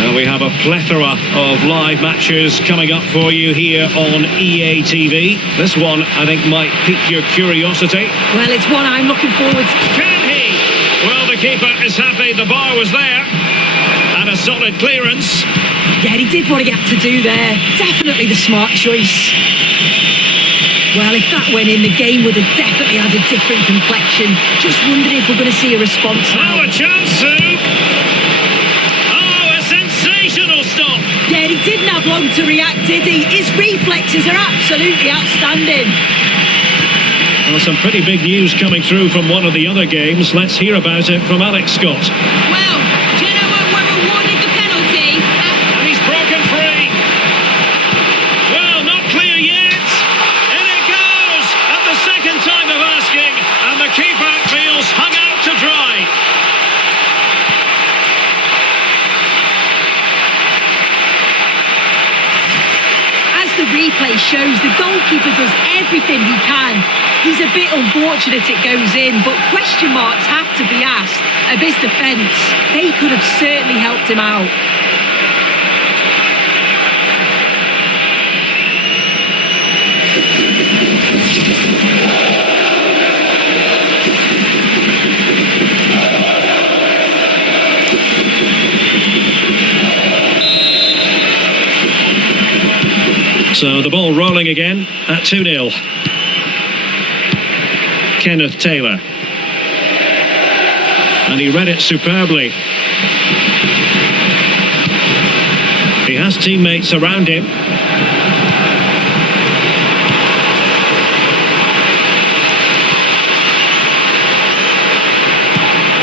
Now we have a plethora of live matches coming up for you here on EA TV. This one, I think, might pique your curiosity. Well, it's one I'm looking forward to. Can he? Well, the keeper is happy the bar was there. And a solid clearance. Yeah, he did what he had to do there. Definitely the smart choice. Well, if that went in, the game would have definitely had a different complexion. Just wondering if we're going to see a response now. Oh, a chance, Sue! Oh, a sensational stop! Yeah, he didn't have long to react, did he? His reflexes are absolutely outstanding. Well, some pretty big news coming through from one of the other games. Let's hear about it from Alex Scott. Well, Genoa were awarded the penalty. And he's broken free. Well, not clear yet. In it goes at the second time of asking. And the keeper feels hung out to dry. As the replay shows, the goalkeeper does everything he can. He's a bit unfortunate it goes in, but question marks have to be asked of his defence. They could have certainly helped him out. So the ball rolling again at 2-0. Kenneth Taylor. And he read it superbly. He has teammates around him.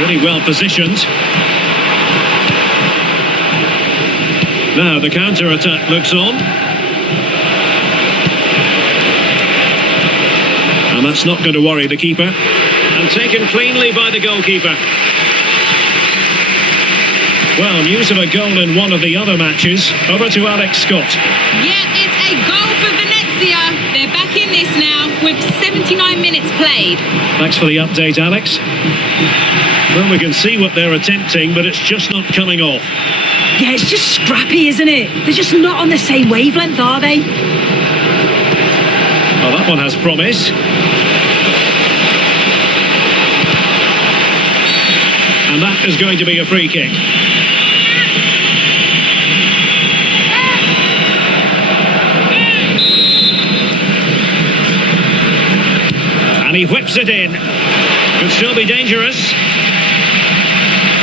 Really well positioned. Now the counter-attack looks on. And that's not going to worry the keeper. And taken cleanly by the goalkeeper. Well, news of a goal in one of the other matches. Over to Alex Scott. Yeah, it's a goal for Venezia. They're back in this now with 79 minutes played. Thanks for the update, Alex. Well, we can see what they're attempting, but it's just not coming off. Yeah, it's just scrappy, isn't it? They're just not on the same wavelength, are they? Oh, that one has promise. And that is going to be a free kick. And he whips it in. Could still be dangerous.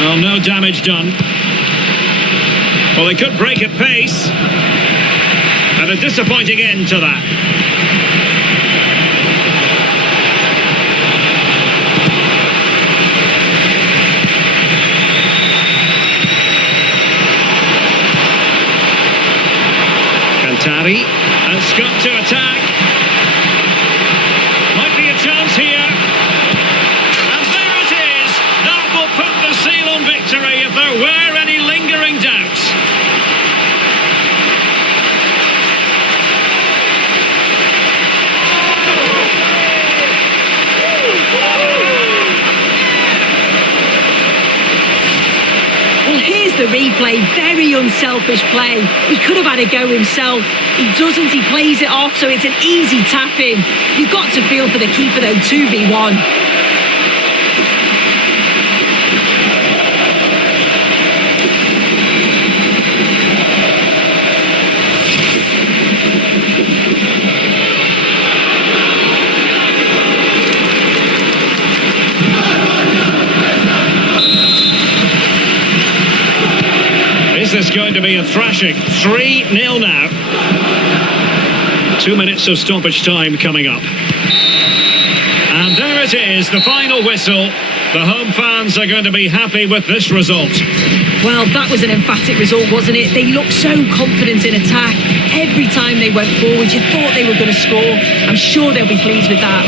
Oh, no damage done. Well, they could break at pace. And a disappointing end to that. Cantari and Scott to attack. Might be a chance here. And there it is. That will put the seal on victory if there were any lingering doubts. Well, here's the replay. Very unselfish play. He could have had a go himself. He doesn't. He plays it off, so it's an easy tap in. You've got to feel for the keeper, though. 2v1. Is this going to be a thrashing? 3-0 now. 2 minutes of stoppage time coming up. And there it is, the final whistle. The home fans are going to be happy with this result. Well, that was an emphatic result, wasn't it? They looked so confident in attack. Every time they went forward, you thought they were going to score. I'm sure they'll be pleased with that.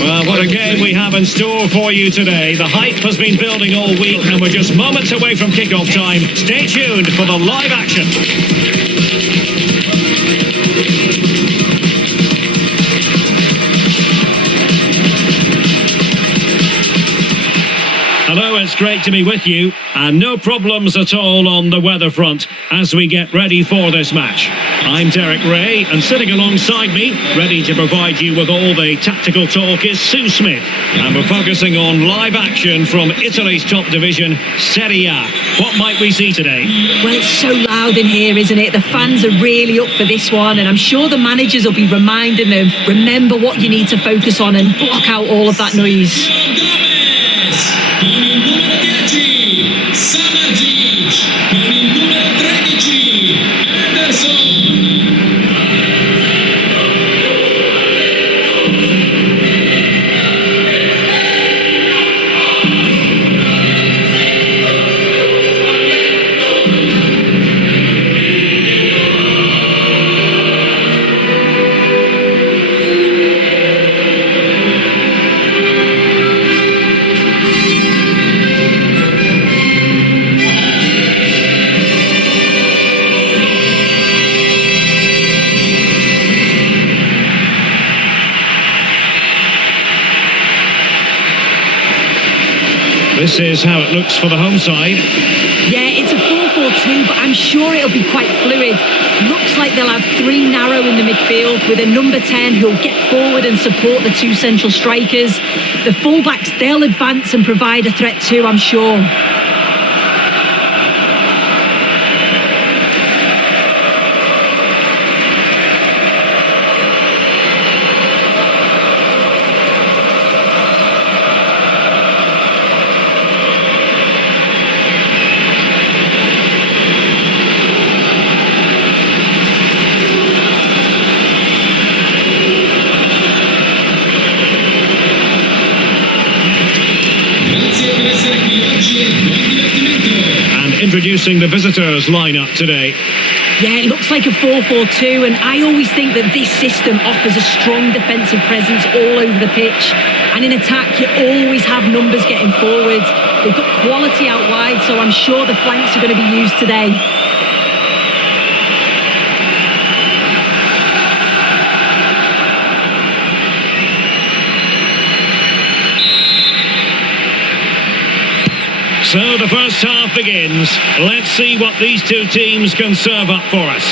Well, what a game we have in store for you today. The hype has been building all week and we're just moments away from kickoff time. Stay tuned for the live action. Hello, it's great to be with you, and no problems at all on the weather front as we get ready for this match. I'm Derek Ray, and sitting alongside me, ready to provide you with all the tactical talk, is Sue Smith. And we're focusing on live action from Italy's top division, Serie A. What might we see today? Well, it's so loud in here, isn't it? The fans are really up for this one, and I'm sure the managers will be reminding them, remember what you need to focus on and block out all of that noise. Con il numero 10 Samadjic, con il numero 13 Anderson. This is how it looks for the home side. Yeah, it's a 4-4-2, but I'm sure it'll be quite fluid. Looks like they'll have three narrow in the midfield with a number 10 who'll get forward and support the two central strikers. The fullbacks, they'll advance and provide a threat too, I'm sure. introducing the visitors lineup today. Yeah, it looks like a 4-4-2, and I always think that this system offers a strong defensive presence all over the pitch. And in attack, you always have numbers getting forward. They've got quality out wide, so I'm sure the flanks are going to be used today. So the first half begins. Let's see what these two teams can serve up for us.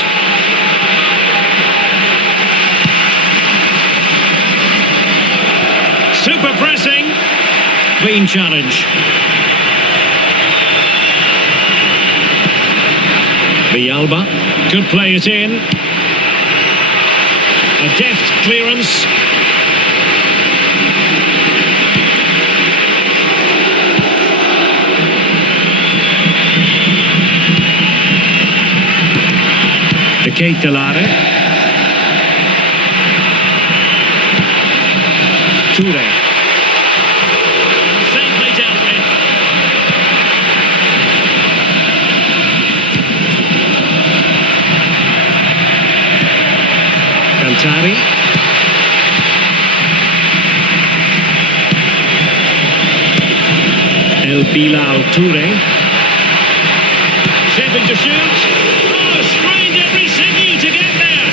Super pressing. Clean challenge. Villalba could play it in. A deft clearance. Alcantara. Toure. Safely dealt with. Cantari. El Bilal Toure. Shaping to shoot. Oh, strained every sinew to get there.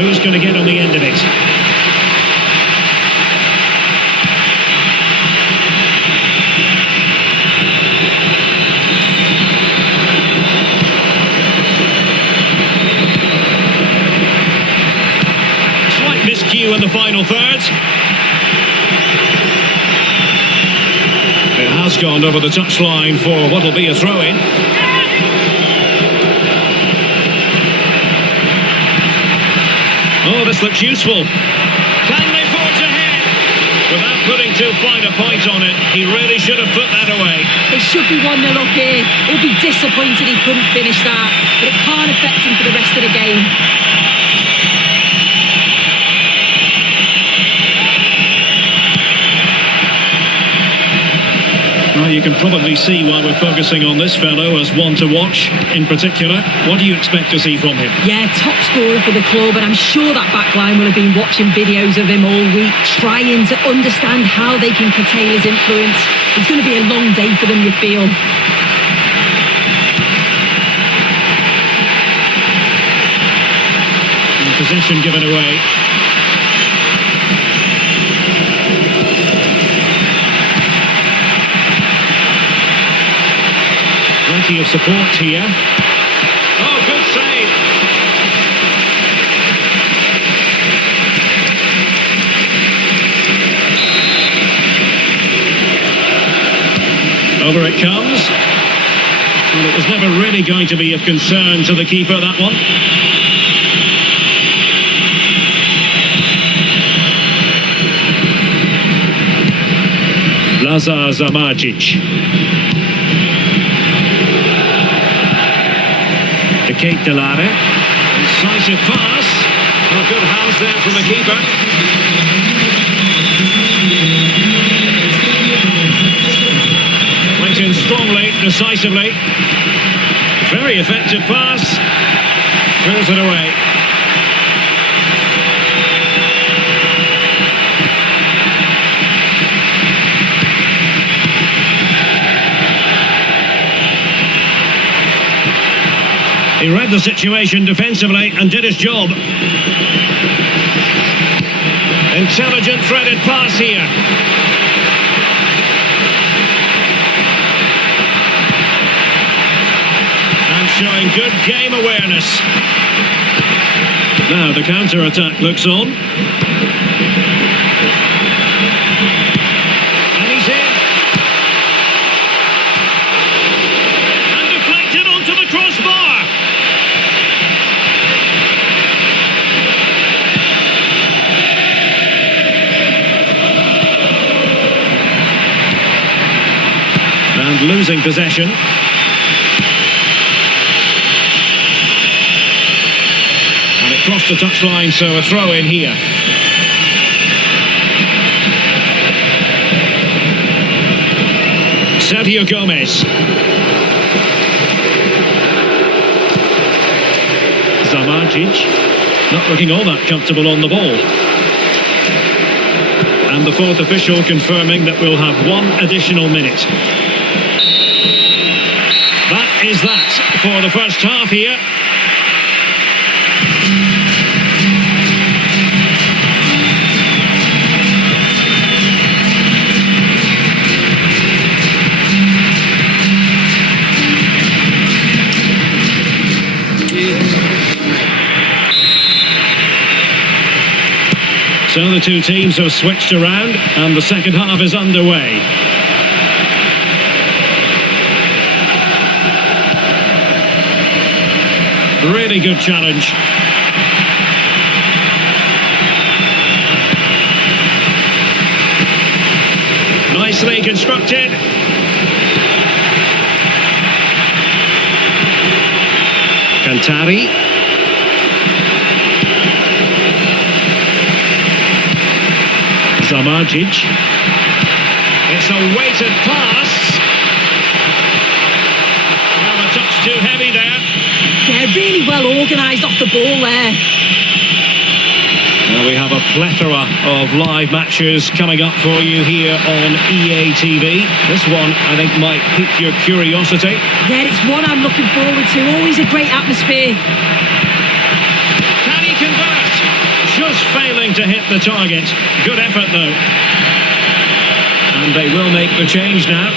Who's going to get on the end of it? Miscue in the final third. It has gone over the touchline for what will be a throw-in. Oh, this looks useful. Kindly forge ahead. Without putting too fine a point on it, he really should have put that away. It should be 1-0 up here. He'll be disappointed he couldn't finish that, but it can't affect him for the rest of the game. Well, you can probably see why we're focusing on this fellow as one to watch in particular. What do you expect to see from him? Yeah, top scorer for the club, and I'm sure that back line will have been watching videos of him all week, trying to understand how they can curtail his influence. It's going to be a long day for them, you feel. And possession given away. Plenty of support here. Oh, good save. Over it comes. Well, it was never really going to be of concern to the keeper, that one. Lazar Zamarcic. Alcantara. Decisive pass. Oh, good hands there from the keeper. Went in strongly, decisively. Very effective pass. Throws it away. He read the situation defensively and did his job. Intelligent threaded pass here. And showing good game awareness. Now the counter-attack looks on. And he's in. And deflected onto the crossbar. And losing possession. crossed the touchline, so a throw in here. Sergio Gomez. Zamardzic, not looking all that comfortable on the ball. And the fourth official confirming that we'll have one additional minute. That is that for the first half here. So the two teams have switched around and the second half is underway. Really good challenge. Nicely constructed. Alcantara. Zamardzic. It's a weighted pass. Well, a touch too heavy there. Yeah, really well organised off the ball there. Well, we have a plethora of live matches coming up for you here on EA TV. This one, I think, might pique your curiosity. Yeah, it's one I'm looking forward to. Always a great atmosphere. Can he convert? Just failing to hit the target. Good effort, though. And they will make the change now.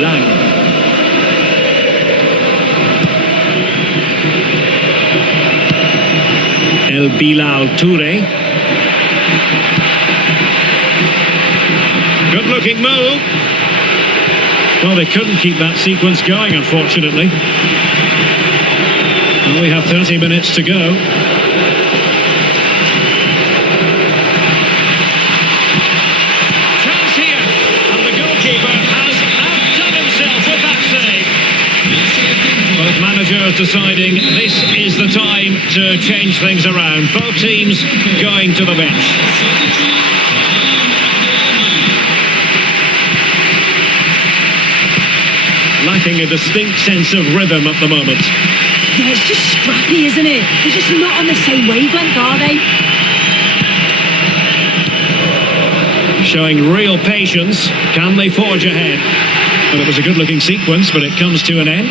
Lang. El Bilal Toure. Good looking move. Well, they couldn't keep that sequence going, unfortunately. Well, we have 30 minutes to go. Chance here, and the goalkeeper has outdone himself with that save. Both managers deciding this is the time to change things around. Both teams going to the bench. Lacking a distinct sense of rhythm at the moment. Yeah, it's just scrappy, isn't it? They're just not on the same wavelength, are they? Showing real patience. Can they forge ahead? Well, it was a good-looking sequence, but it comes to an end.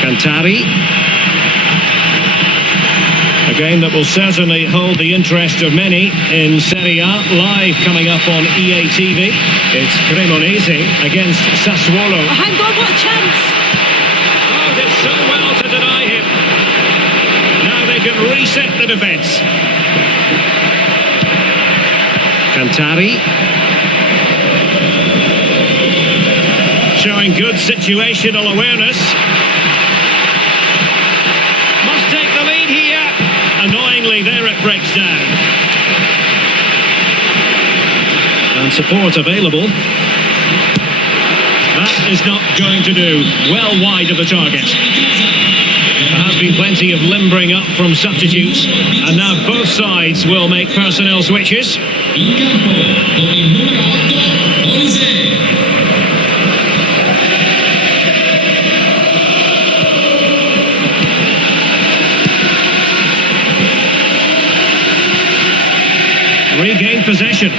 Alcantara. A game that will certainly hold the interest of many in Serie A, live coming up on EA TV. It's Cremonese against Sassuolo. Oh, hang on, what a chance! Oh, did so well to deny him. Now they can reset the defence. Alcantara. Showing good situational awareness. Must take the lead here. Annoyingly, there it breaks down. And support available. That is not going to do. Well wide of the target. There has been plenty of limbering up from substitutes. And now both sides will make personnel switches. In campo con il numero 8, Olise. Regain possession.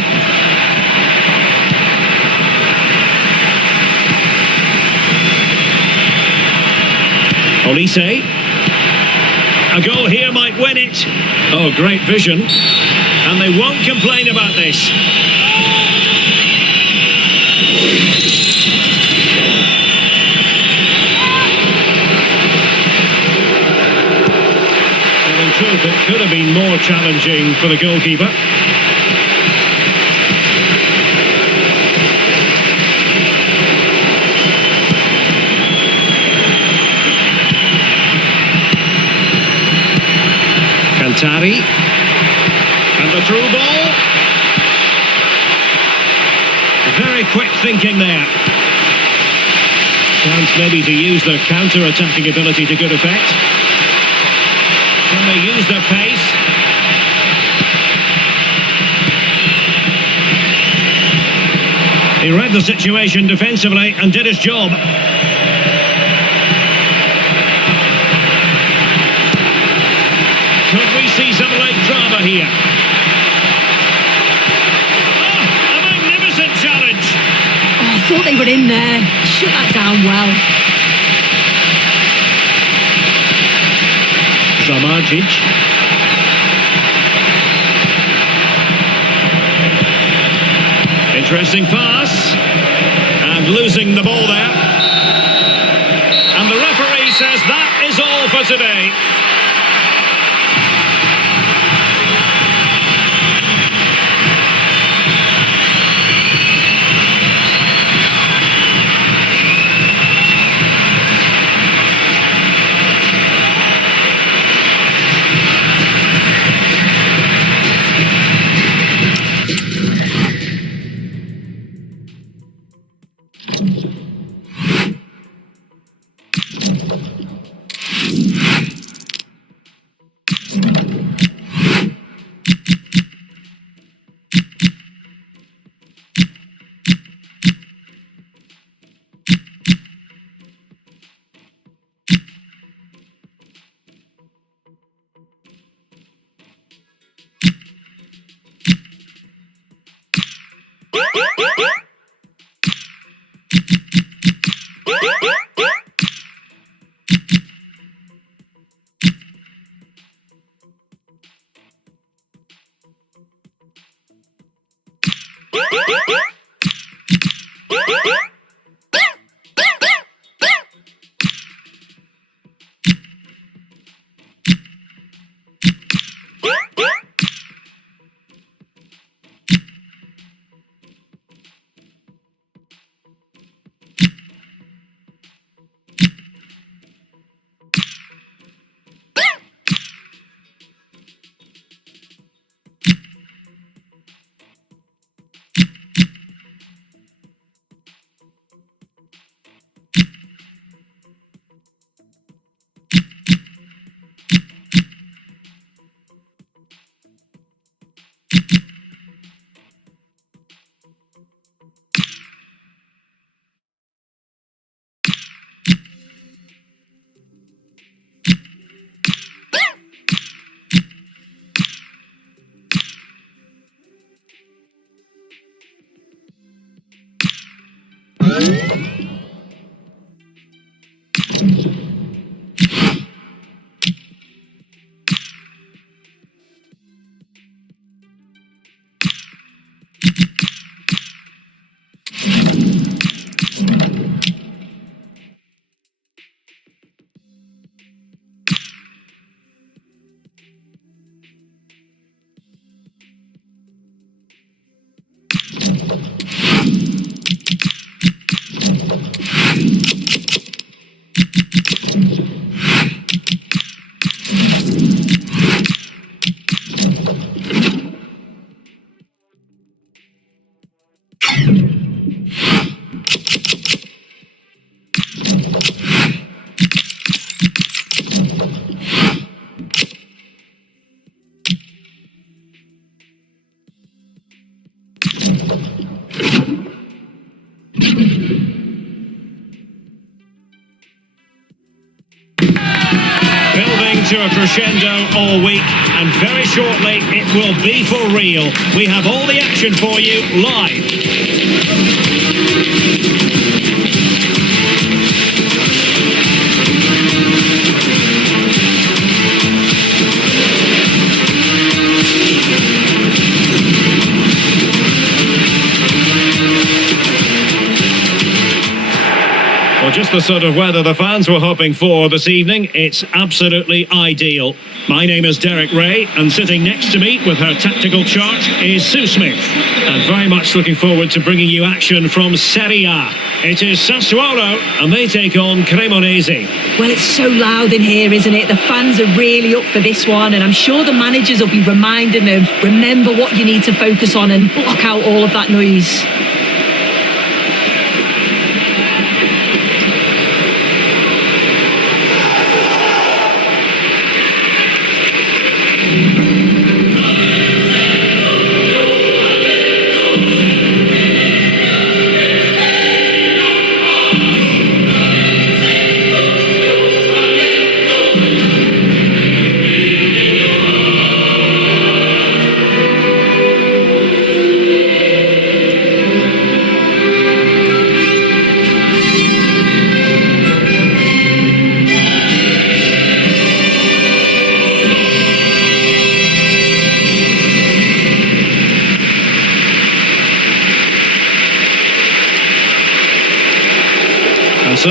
Olise. A goal here might win it. Oh, great vision. And they won't complain about this. Well, in truth, it could have been more challenging for the goalkeeper. Alcantara. And the through ball. thinking there. Chance maybe to use their counter-attacking ability to good effect. Can they use their pace? He read the situation defensively and did his job. Could we see some late drama here? Oh, a magnificent challenge! Oh, I thought they were in there. Shut that down well. Zamarjic. Interesting pass. And losing the ball there. And the referee says that is all for today. To a crescendo all week, and very shortly it will be for real. We have all the action for you live. Well, just the sort of weather the fans were hoping for this evening. It's absolutely ideal. My name is Derek Ray, and sitting next to me with her tactical chart is Sue Smith. And very much looking forward to bringing you action from Serie A. It is Sassuolo, and they take on Cremonese. Well, it's so loud in here, isn't it? The fans are really up for this one, and I'm sure the managers will be reminding them, remember what you need to focus on and block out all of that noise.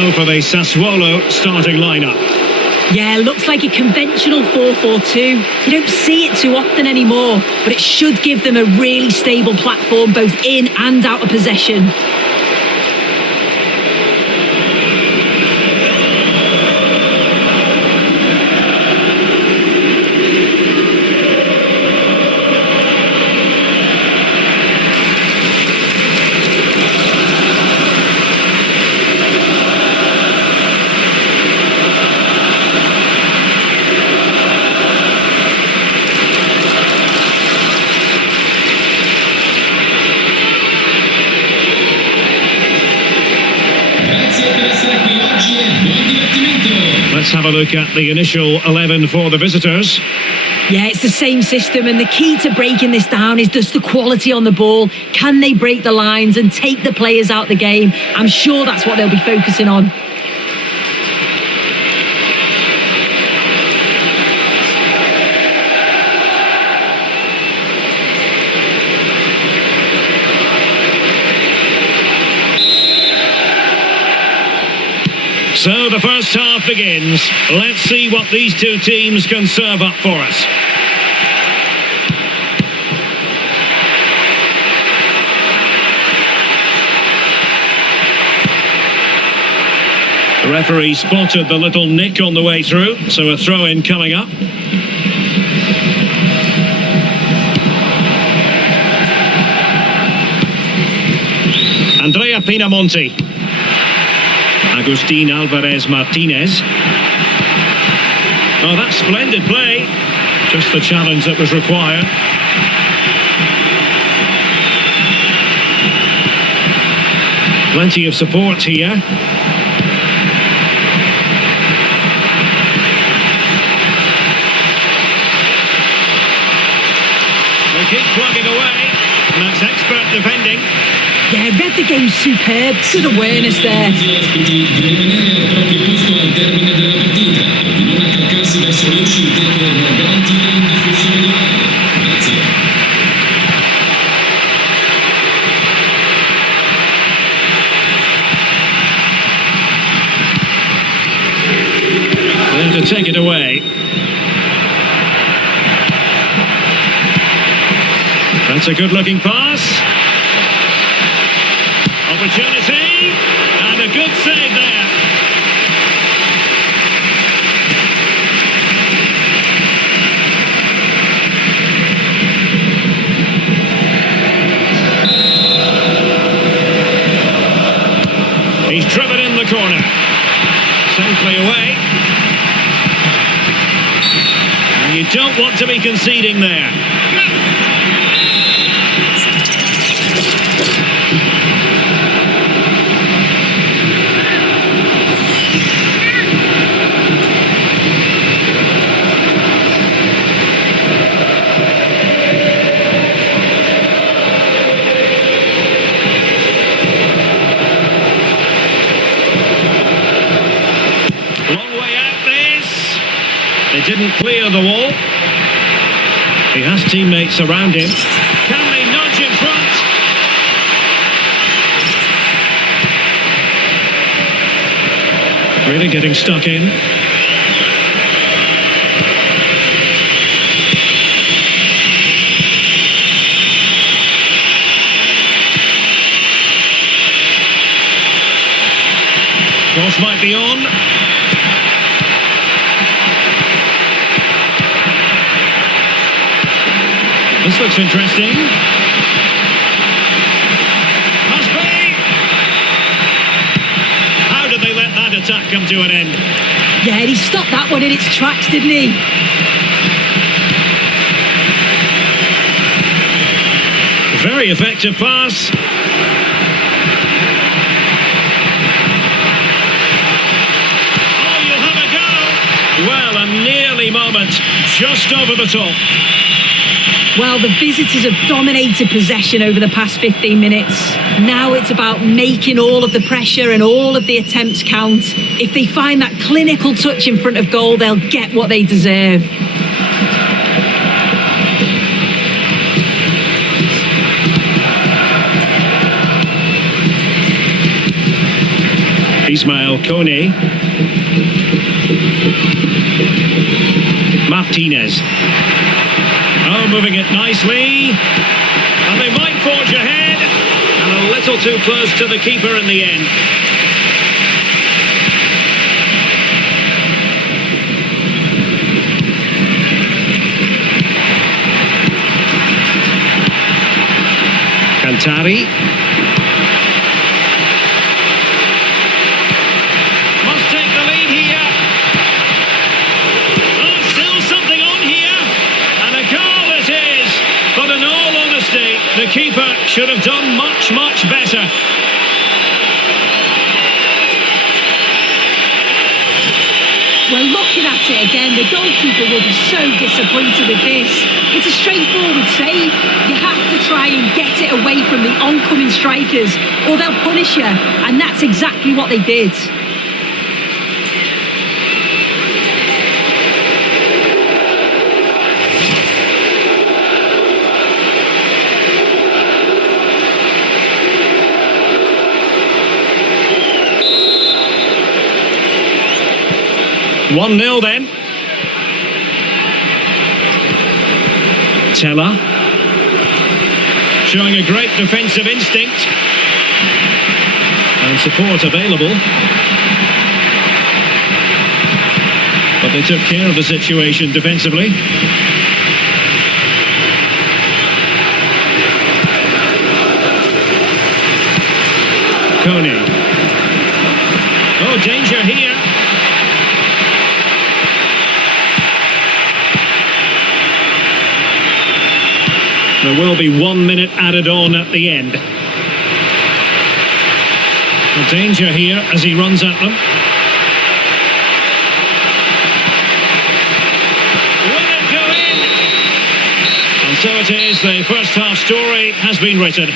So for the Sassuolo starting lineup. Yeah, looks like a conventional 4-4-2. You don't see it too often anymore, but it should give them a really stable platform both in and out of possession. Let's have a look at the initial 11 for the visitors. Yeah, it's the same system, and the key to breaking this down is just the quality on the ball. Can they break the lines and take the players out the game? I'm sure that's what they'll be focusing on. So the first half begins. Let's see what these two teams can serve up for us. The referee spotted the little nick on the way through, so a throw-in coming up. Andrea Pinamonti. Agustin Alvarez Martinez. Oh, that's splendid play. Just the challenge that was required. Plenty of support here. They keep plugging away, and that's expert defending. Yeah, read the game superb. Good awareness there. Then to take it away. That's a good-looking pass. Opportunity, and a good save there. He's driven in the corner. Safely away. And you don't want to be conceding there. They didn't clear the wall. He has teammates around him. Can they nudge in front? Really getting stuck in. Cross might be on. This looks interesting. Must be! How did they let that attack come to an end? Yeah, he stopped that one in its tracks, didn't he? Very effective pass. Oh, you'll have a go! Well, a nearly moment, just over the top. Well, the visitors have dominated possession over the past 15 minutes. Now it's about making all of the pressure and all of the attempts count. If they find that clinical touch in front of goal, they'll get what they deserve. Ismail Kone. Martinez. Oh, moving it nicely. And they might forge ahead. And a little too close to the keeper in the end. Cantari. Must take the lead here. Oh, still something on here. And a goal it is. But in all honesty, the keeper should have done much, much better. Well, looking at it again, the goalkeeper will be so disappointed with this. It's a straightforward save. You have to try and get it away from the oncoming strikers, or they'll punish you, and that's exactly what they did. One 0 then. Teller. Showing a great defensive instinct. And support available. But they took care of the situation defensively. Kone. Oh, danger here. There will be 1 minute added on at the end. A danger here as he runs at them. Will it go in? And so it is, the first half story has been written.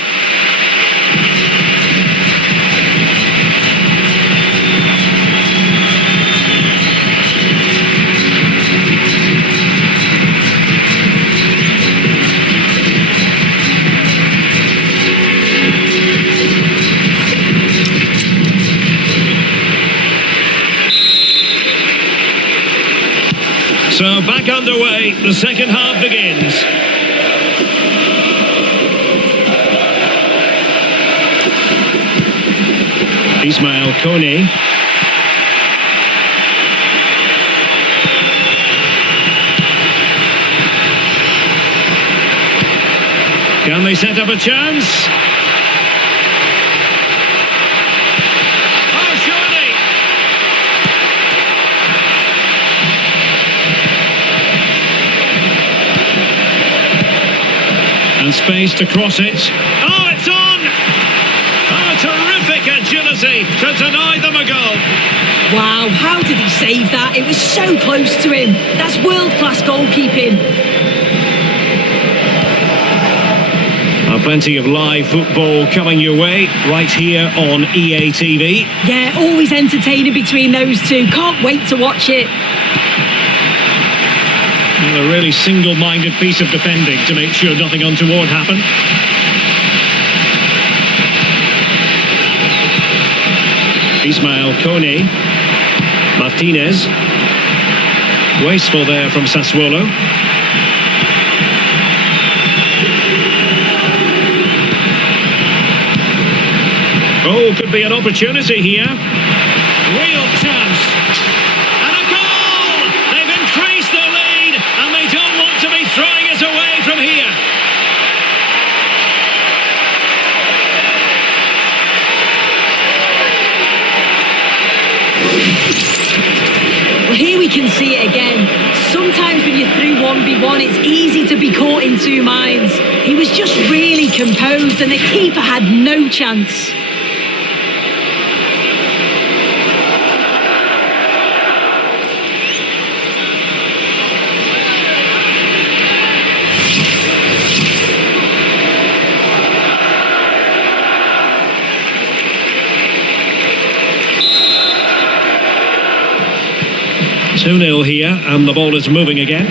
So back underway, the second half begins. Ismail Kone. Can they set up a chance? Oh, surely! And space to cross it. Oh, it's on! Oh, terrific agility to deny them a goal. Wow, how did he save that? It was so close to him. That's world-class goalkeeping. Plenty of live football coming your way right here on EA TV. Yeah, always entertaining between those two. Can't wait to watch it. Well, a really single-minded piece of defending to make sure nothing untoward happened. Ismail Kone. Martinez. Wasteful there from Sassuolo. Oh, could be an opportunity here. Real chance. And a goal! They've increased their lead, and they don't want to be throwing it away from here. Well, here we can see it again. Sometimes when you're through 1v1, it's easy to be caught in two minds. He was just really composed, and the keeper had no chance. Two 0 here, and the ball is moving again.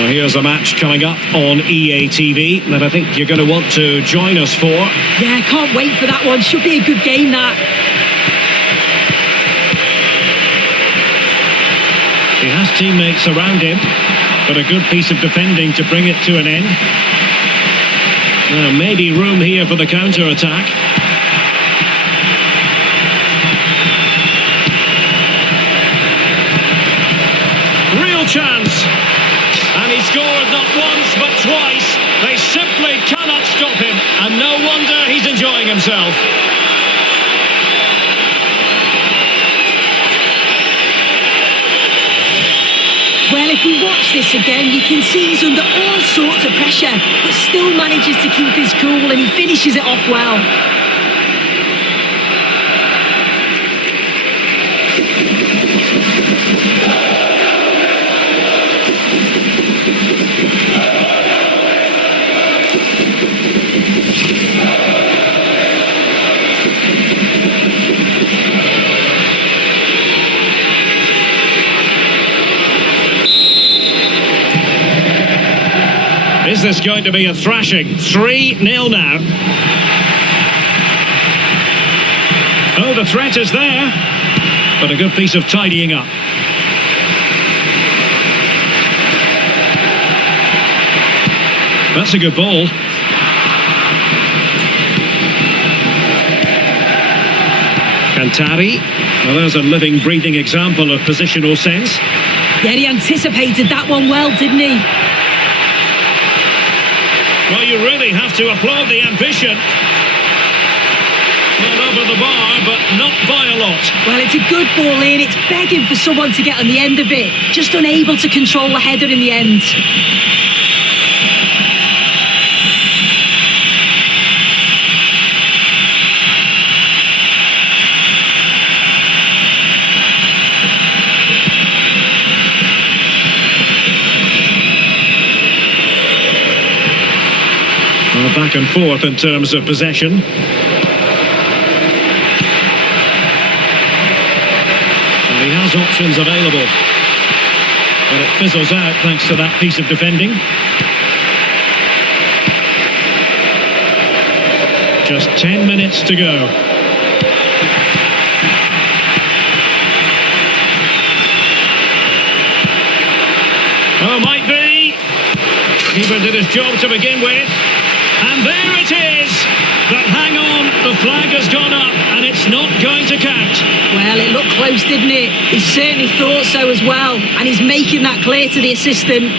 Well, here's a match coming up on EA TV that I think you're going to want to join us for. Yeah, I can't wait for that one. Should be a good game, that. He has teammates around him, but a good piece of defending to bring it to an end. Now, maybe room here for the counter-attack. Real chance. And he scored not once, but twice. They simply cannot stop him. And no wonder he's enjoying himself. Well, if we watch this again, you can see he's under all sorts of pressure, but still manages to keep his cool, and he finishes it off well. Is this going to be a thrashing? 3-0 now. Oh, the threat is there. But a good piece of tidying up. That's a good ball. Alcantara. Well, there's a living, breathing example of positional sense. Yeah, he anticipated that one well, didn't he? Well, you really have to applaud the ambition. Well, over the bar, but not by a lot. Well, it's a good ball in. It's begging for someone to get on the end of it. Just unable to control the header in the end. Back and forth in terms of possession. And he has options available. But it fizzles out thanks to that piece of defending. Just 10 minutes to go. Oh, might be. Keeper did his job to begin with. And there it is! But hang on, the flag has gone up and it's not going to count. Well, it looked close, didn't it? He certainly thought so as well. And he's making that clear to the assistant.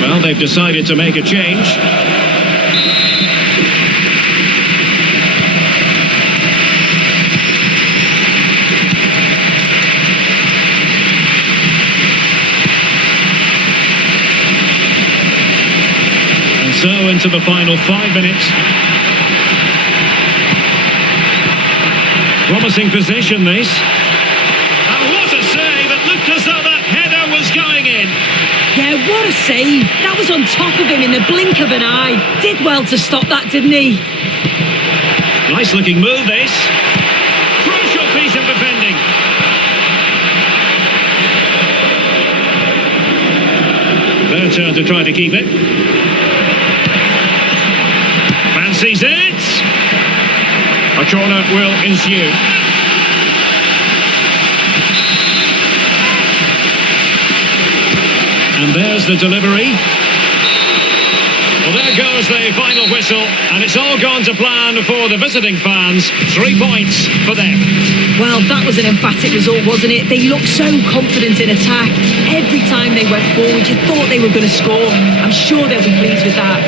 Well, they've decided to make a change. So into the final 5 minutes. Promising position, this. And what a save! It looked as though that header was going in. Yeah, what a save. That was on top of him in the blink of an eye. Did well to stop that, didn't he? Nice looking move, this. Crucial piece of defending. Their turn to try to keep it. Fancies it. A corner will ensue. And there's the delivery. Well, there goes the final whistle, and it's all gone to plan for the visiting fans. 3 points for them. Well, that was an emphatic result, wasn't it? They looked so confident in attack. Every time they went forward, you thought they were going to score. I'm sure they'll be pleased with that.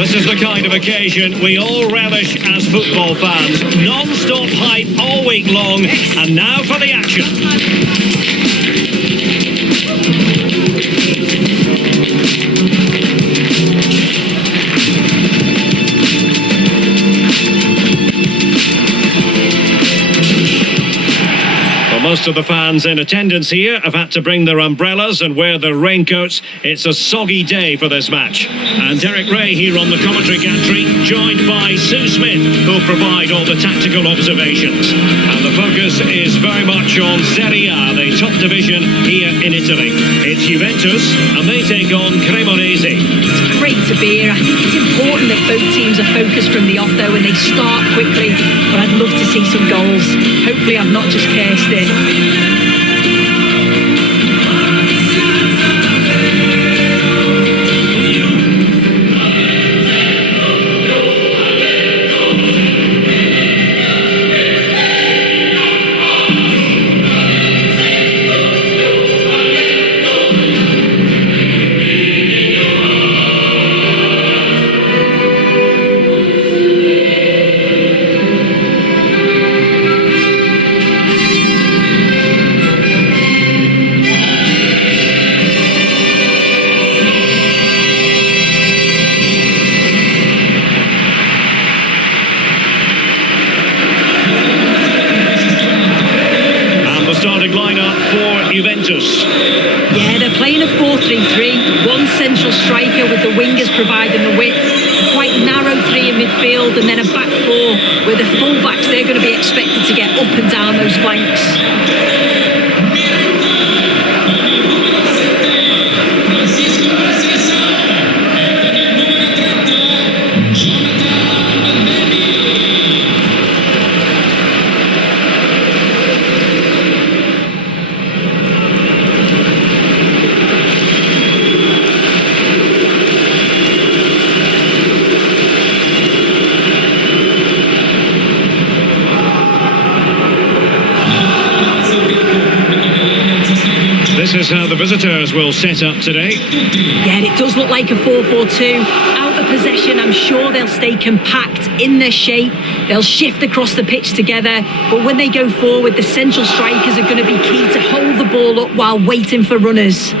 This is the kind of occasion we all relish as football fans. Non-stop hype all week long, and now for the action. Most of the fans in attendance here have had to bring their umbrellas and wear their raincoats. It's a soggy day for this match. And Derek Ray here on the commentary gantry, joined by Sue Smith, who'll provide all the tactical observations. And the focus is very much on SerieA, the top division here in Italy. It's Juventus, and they take on Cremonese. It's great to be here. I think it's important that both teams are focused from the off, though, and they start quickly. But I'd love to see some goals. Hopefully I've not just cursed it. Starting lineup for Juventus. Yeah, they're playing a 4-3-3. One central striker with the wingers providing the width. A quite narrow three in midfield, and then a back four where the full-backs, they're going to be expected to get up and down those flanks. This is how the visitors will set up today. Yeah, it does look like a 4-4-2. Out of possession, I'm sure they'll stay compact in their shape. They'll shift across the pitch together. But when they go forward, the central strikers are going to be key to hold the ball up while waiting for runners.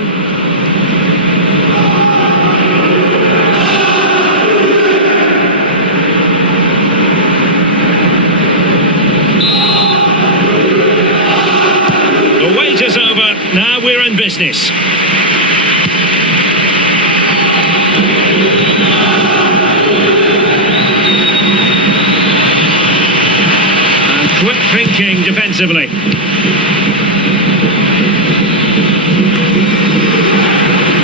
The wait is over. Now we're in business. And quick thinking defensively.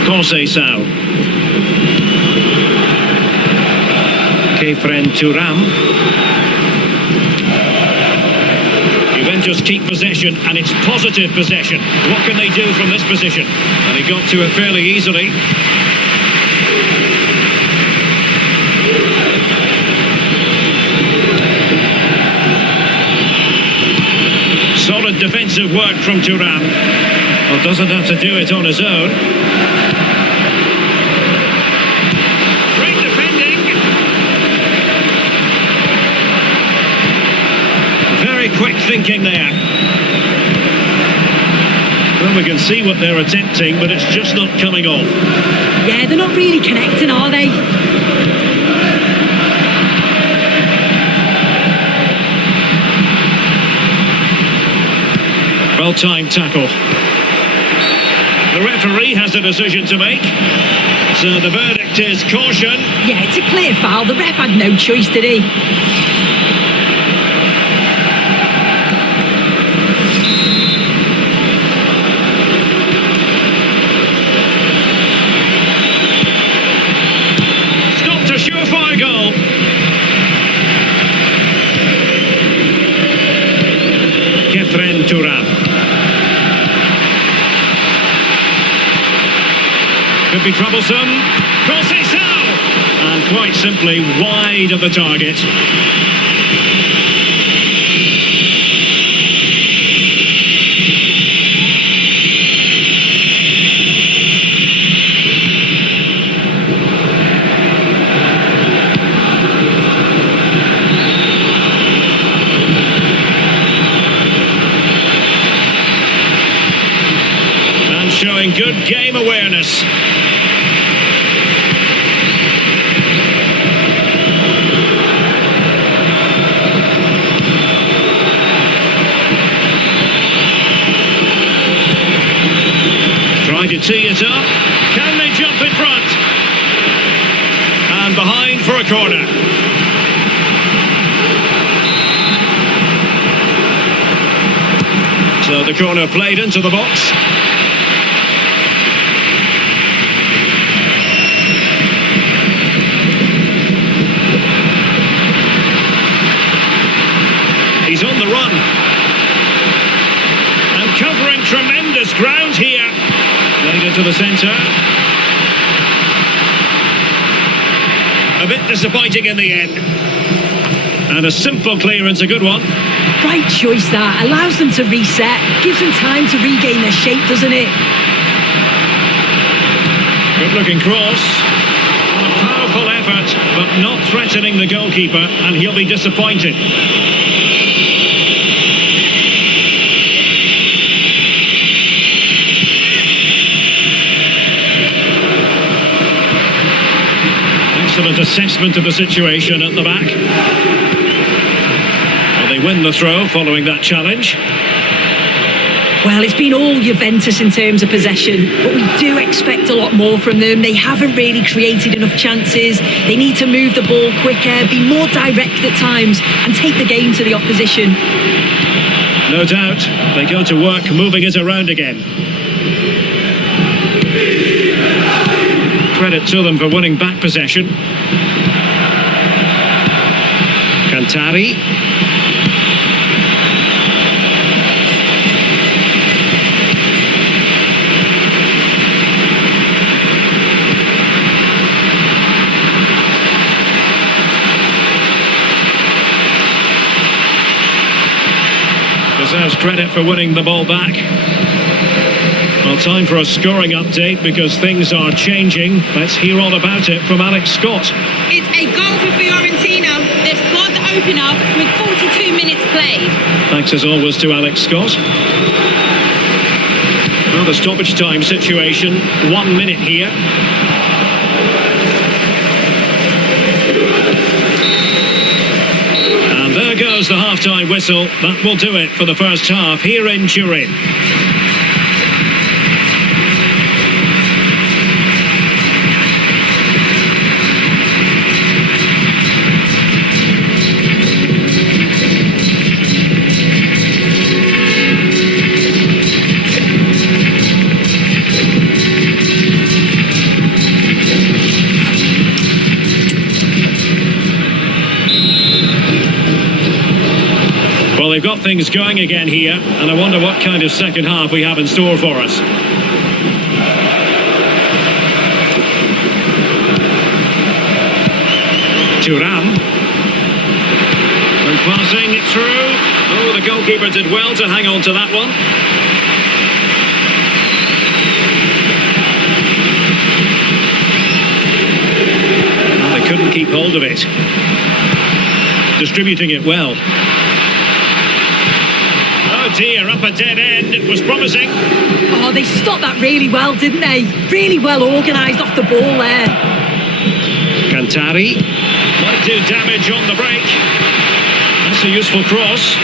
Conceição. Crème. Juventus keep possession, and it's positive possession. What can they do from this position? And he got to it fairly easily. Solid defensive work from Thuram. Well, doesn't have to do it on his own. Great defending. Very quick thinking there. Well, we can see what they're attempting, but it's just not coming off. Yeah, they're not really connecting, are they? Well-timed tackle. The referee has a decision to make. So the verdict is caution. Yeah, it's a clear foul. The ref had no choice, did he? Stopped a surefire goal. Thuram. Could be troublesome. Conceição! And quite simply wide of the target. awareness. Trying to tee it up. Can they jump in front? And behind for a corner. So the corner played into the box. He's on the run. And covering tremendous ground here. Played into the centre. A bit disappointing in the end. And a simple clearance, a good one. Right choice that. Allows them to reset. Gives them time to regain their shape, doesn't it? Good looking cross. A powerful effort, but not threatening the goalkeeper, and he'll be disappointed. Excellent assessment of the situation at the back. Well, they win the throw following that challenge. Well, it's been all Juventus in terms of possession, but we do expect a lot more from them. They haven't really created enough chances. They need to move the ball quicker, be more direct at times, and take the game to the opposition. No doubt, they go to work moving it around again. Credit to them for winning back possession. Cantari. Deserves credit for winning the ball back. Well, time for a scoring update because things are changing. Let's hear all about it from Alex Scott. It's a goal for Fiorentina. They've scored the opener with 42 minutes played. Thanks as always to Alex Scott. Well, the stoppage time situation, 1 minute here. And there goes the half-time whistle. That will do it for the first half here in Turin. Well, they've got things going again here, and I wonder what kind of second half we have in store for us. Thuram. And passing it through. Oh, the goalkeeper did well to hang on to that one. Well, they couldn't keep hold of it. Distributing it well. Oh dear, up a dead end. It was promising. Oh, they stopped that really well, didn't they? Really well organised off the ball there. Cantari might do damage on the break. That's a useful cross.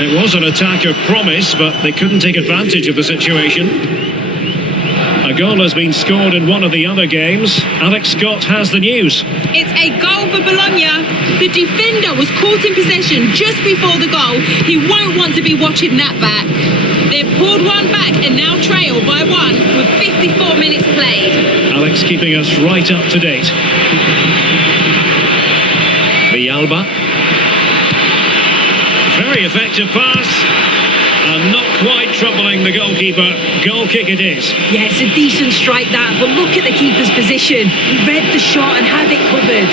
It was an attack of promise, but they couldn't take advantage of the situation. A goal has been scored in one of the other games. Alex Scott has the news. It's a goal for Bologna. The defender was caught in possession just before the goal. He won't want to be watching that back. They've pulled one back and now trail by one with 54 minutes played. Alex keeping us right up to date. Villalba. Very effective pass. And not quite troubling the goalkeeper. Goal kick it is. Yeah, it's a decent strike that, but look at the keeper's position. He read the shot and had it covered.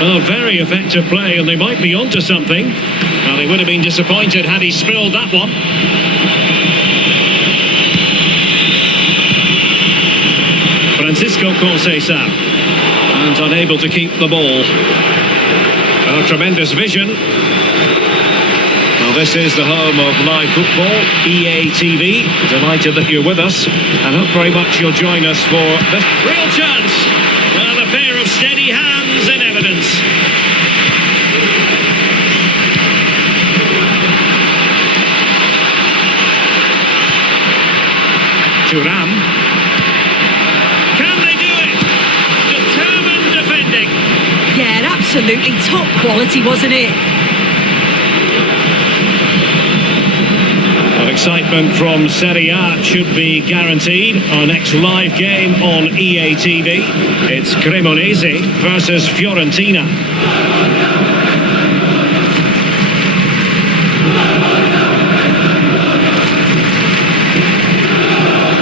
Oh, very effective play, and they might be onto something. Well, they would have been disappointed had he spilled that one. Francisco Conceição. And unable to keep the ball. Oh, tremendous vision. Well, This is the home of live football, EA TV. Delighted that you're with us, and hope very much you'll join us for this real chance. And a pair of steady hands in evidence. Thuram. Can they do it? Determined defending. Yeah, absolutely top quality, wasn't it? Well, excitement from SerieA should be guaranteed. Our next live game on EA TV. It's Cremonese versus Fiorentina.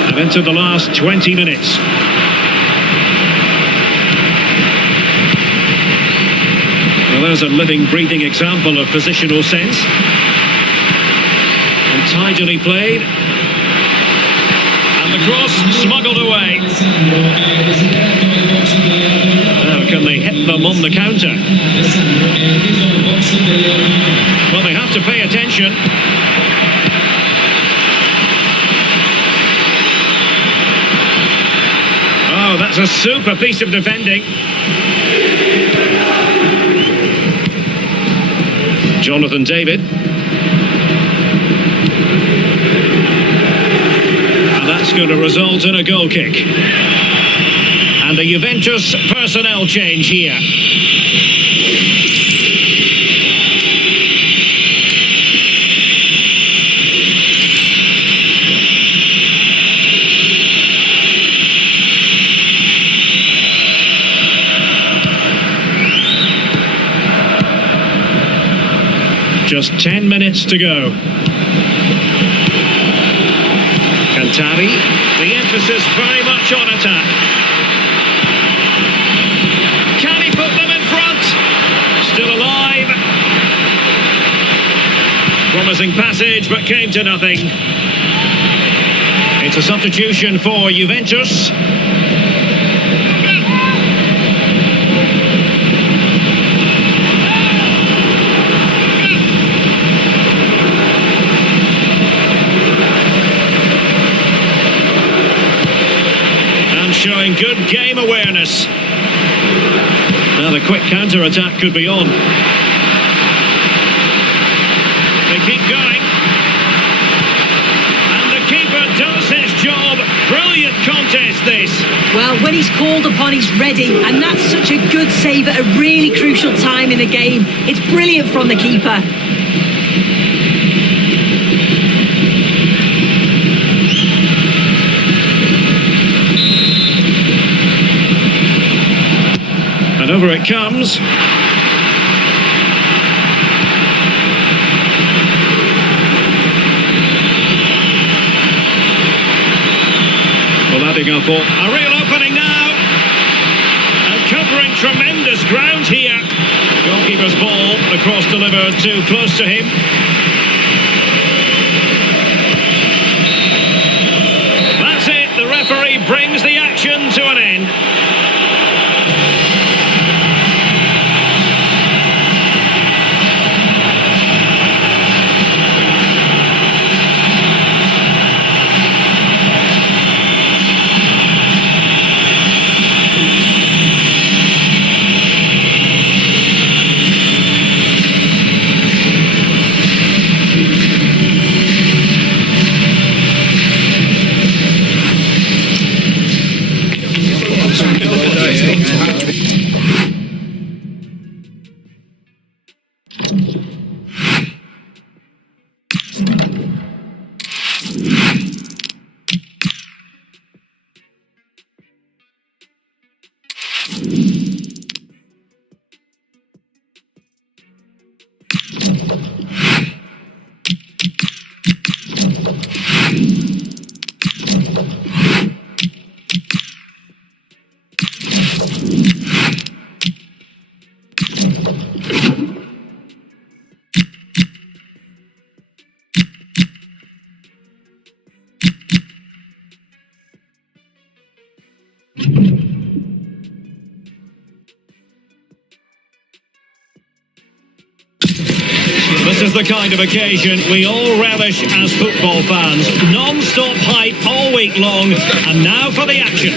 And into the last 20 minutes. Well, there's a living, breathing example of positional sense. And tidily played. And the cross smuggled away. Now can they hit them on the counter? Well, they have to pay attention. Oh, that's a super piece of defending. Jonathan David. And that's going to result in a goal kick. And a Juventus personnel change here. Just 10 minutes to go. Alcantara, the emphasis very much on attack. Can he put them in front? Still alive. Promising passage, but came to nothing. It's a substitution for Juventus. Showing good game awareness. Now the quick counter-attack could be on. They keep going. And the keeper does his job. Brilliant contest, this. Well, when he's called upon, he's ready. And that's such a good save at a really crucial time in the game. It's brilliant from the keeper. And over it comes. Well, adding up all. A real opening now. And covering tremendous ground here. Goalkeeper's ball. The cross delivered too close to him. That's it. The referee brings the action to an end. is the kind of occasion we all relish as football fans. Non-stop hype all week long, and now for the action.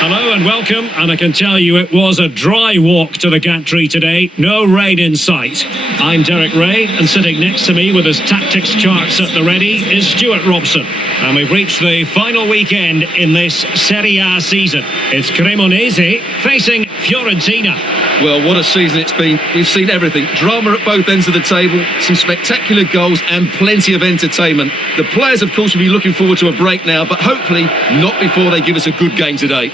Hello and welcome, and I can tell you it was a dry walk to the gantry today, no rain in sight. I'm Derek Ray, and sitting next to me with his tactics charts at the ready is Stuart Robson. And we've reached the final weekend in this Serie A season. It's Cremonese facing Fiorentina. Well, what a season it's been. We've seen everything. Drama at both ends of the table, some spectacular goals and plenty of entertainment. The players, of course, will be looking forward to a break now, but hopefully not before they give us a good game today.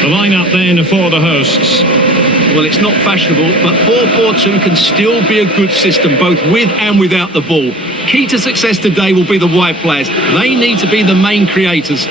The lineup then for the hosts. Well, it's not fashionable, but 4-4-2 can still be a good system, both with and without the ball. Key to success today will be the wide players. They need to be the main creators.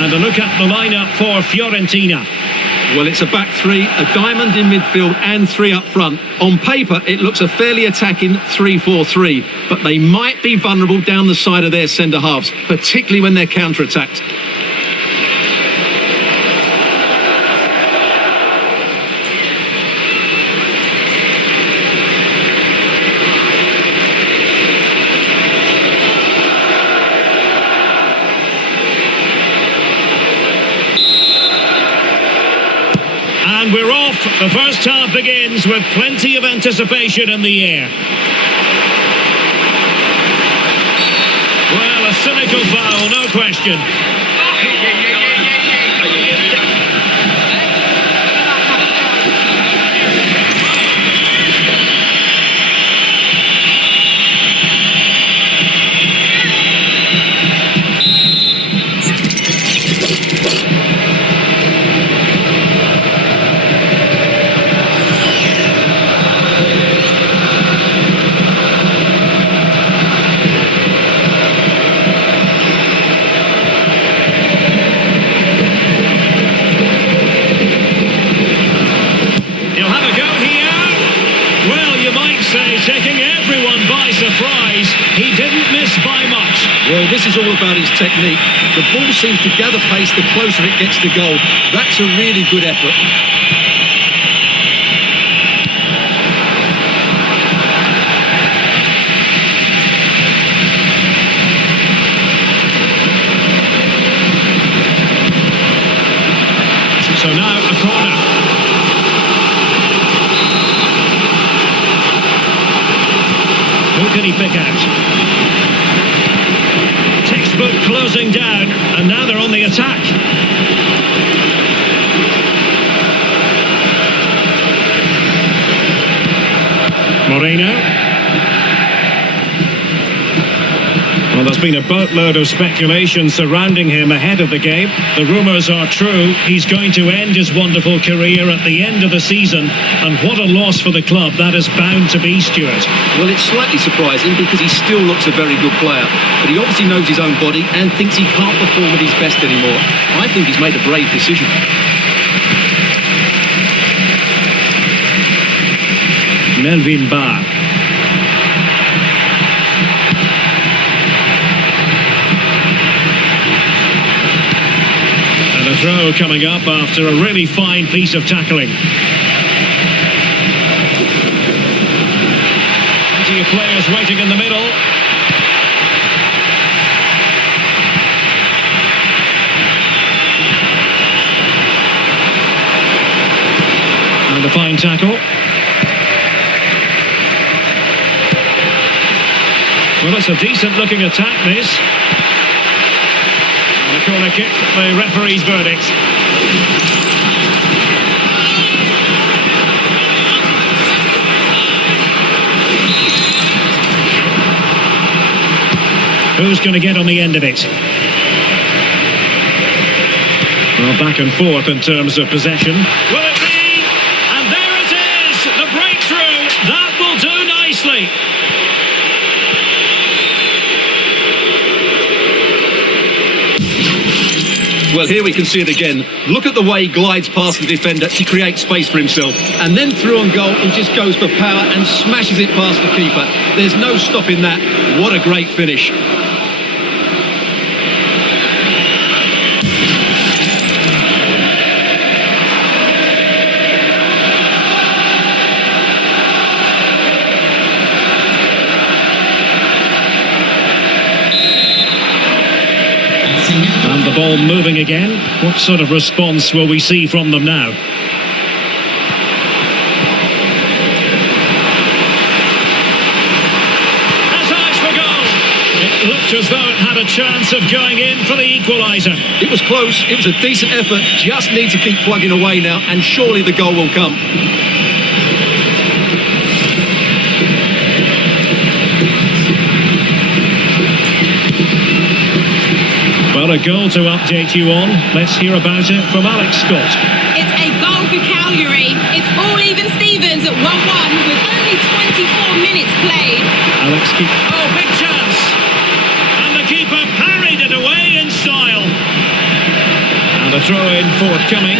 And a look at the lineup for Fiorentina. Well, it's a back three, a diamond in midfield and three up front. On paper, it looks a fairly attacking 3-4-3, but they might be vulnerable down the side of their centre-halves, particularly when they're counter-attacked. And we're off. The first half begins with plenty of anticipation in the air. Well, a cynical foul, no question. Taking everyone by surprise. He didn't miss by much. Well, this is all about his technique. The ball seems to gather pace the closer it gets to goal. That's a really good effort. So now a corner. Who can he pick out? Textbook closing down, and now they're on the attack. Moreno. Well, there's been a boatload of speculation surrounding him ahead of the game. The rumours are true. He's going to end his wonderful career at the end of the season. And what a loss for the club that is bound to be, Stuart. Well, it's slightly surprising because he still looks a very good player. But he obviously knows his own body and thinks he can't perform at his best anymore. I think he's made a brave decision. Melvin Barr. And a throw coming up after a really fine piece of tackling. Plenty of players waiting in the middle. And a fine tackle. Well, it's a decent-looking attack, this. And a corner kick, the referee's verdict. Who's going to get on the end of it? Well, back and forth in terms of possession. Will it be? And there it is! The breakthrough! That will do nicely! Well, here we can see it again. Look at the way he glides past the defender to create space for himself. And then through on goal, he just goes for power and smashes it past the keeper. There's no stopping that. What a great finish. And the ball moving again. What sort of response will we see from them now? That's eyes for goal. It looked as though it had a chance of going in for the equaliser. It was close. It was a decent effort. Just need to keep plugging away now, and surely the goal will come. Well, a goal to update you on. Let's hear about it from Alex Scott. It's a goal for Calgary. It's all even Stevens at 1-1 with only 24 minutes played. Alex keep. Oh, big chance! And the keeper parried it away in style. And a throw-in forthcoming.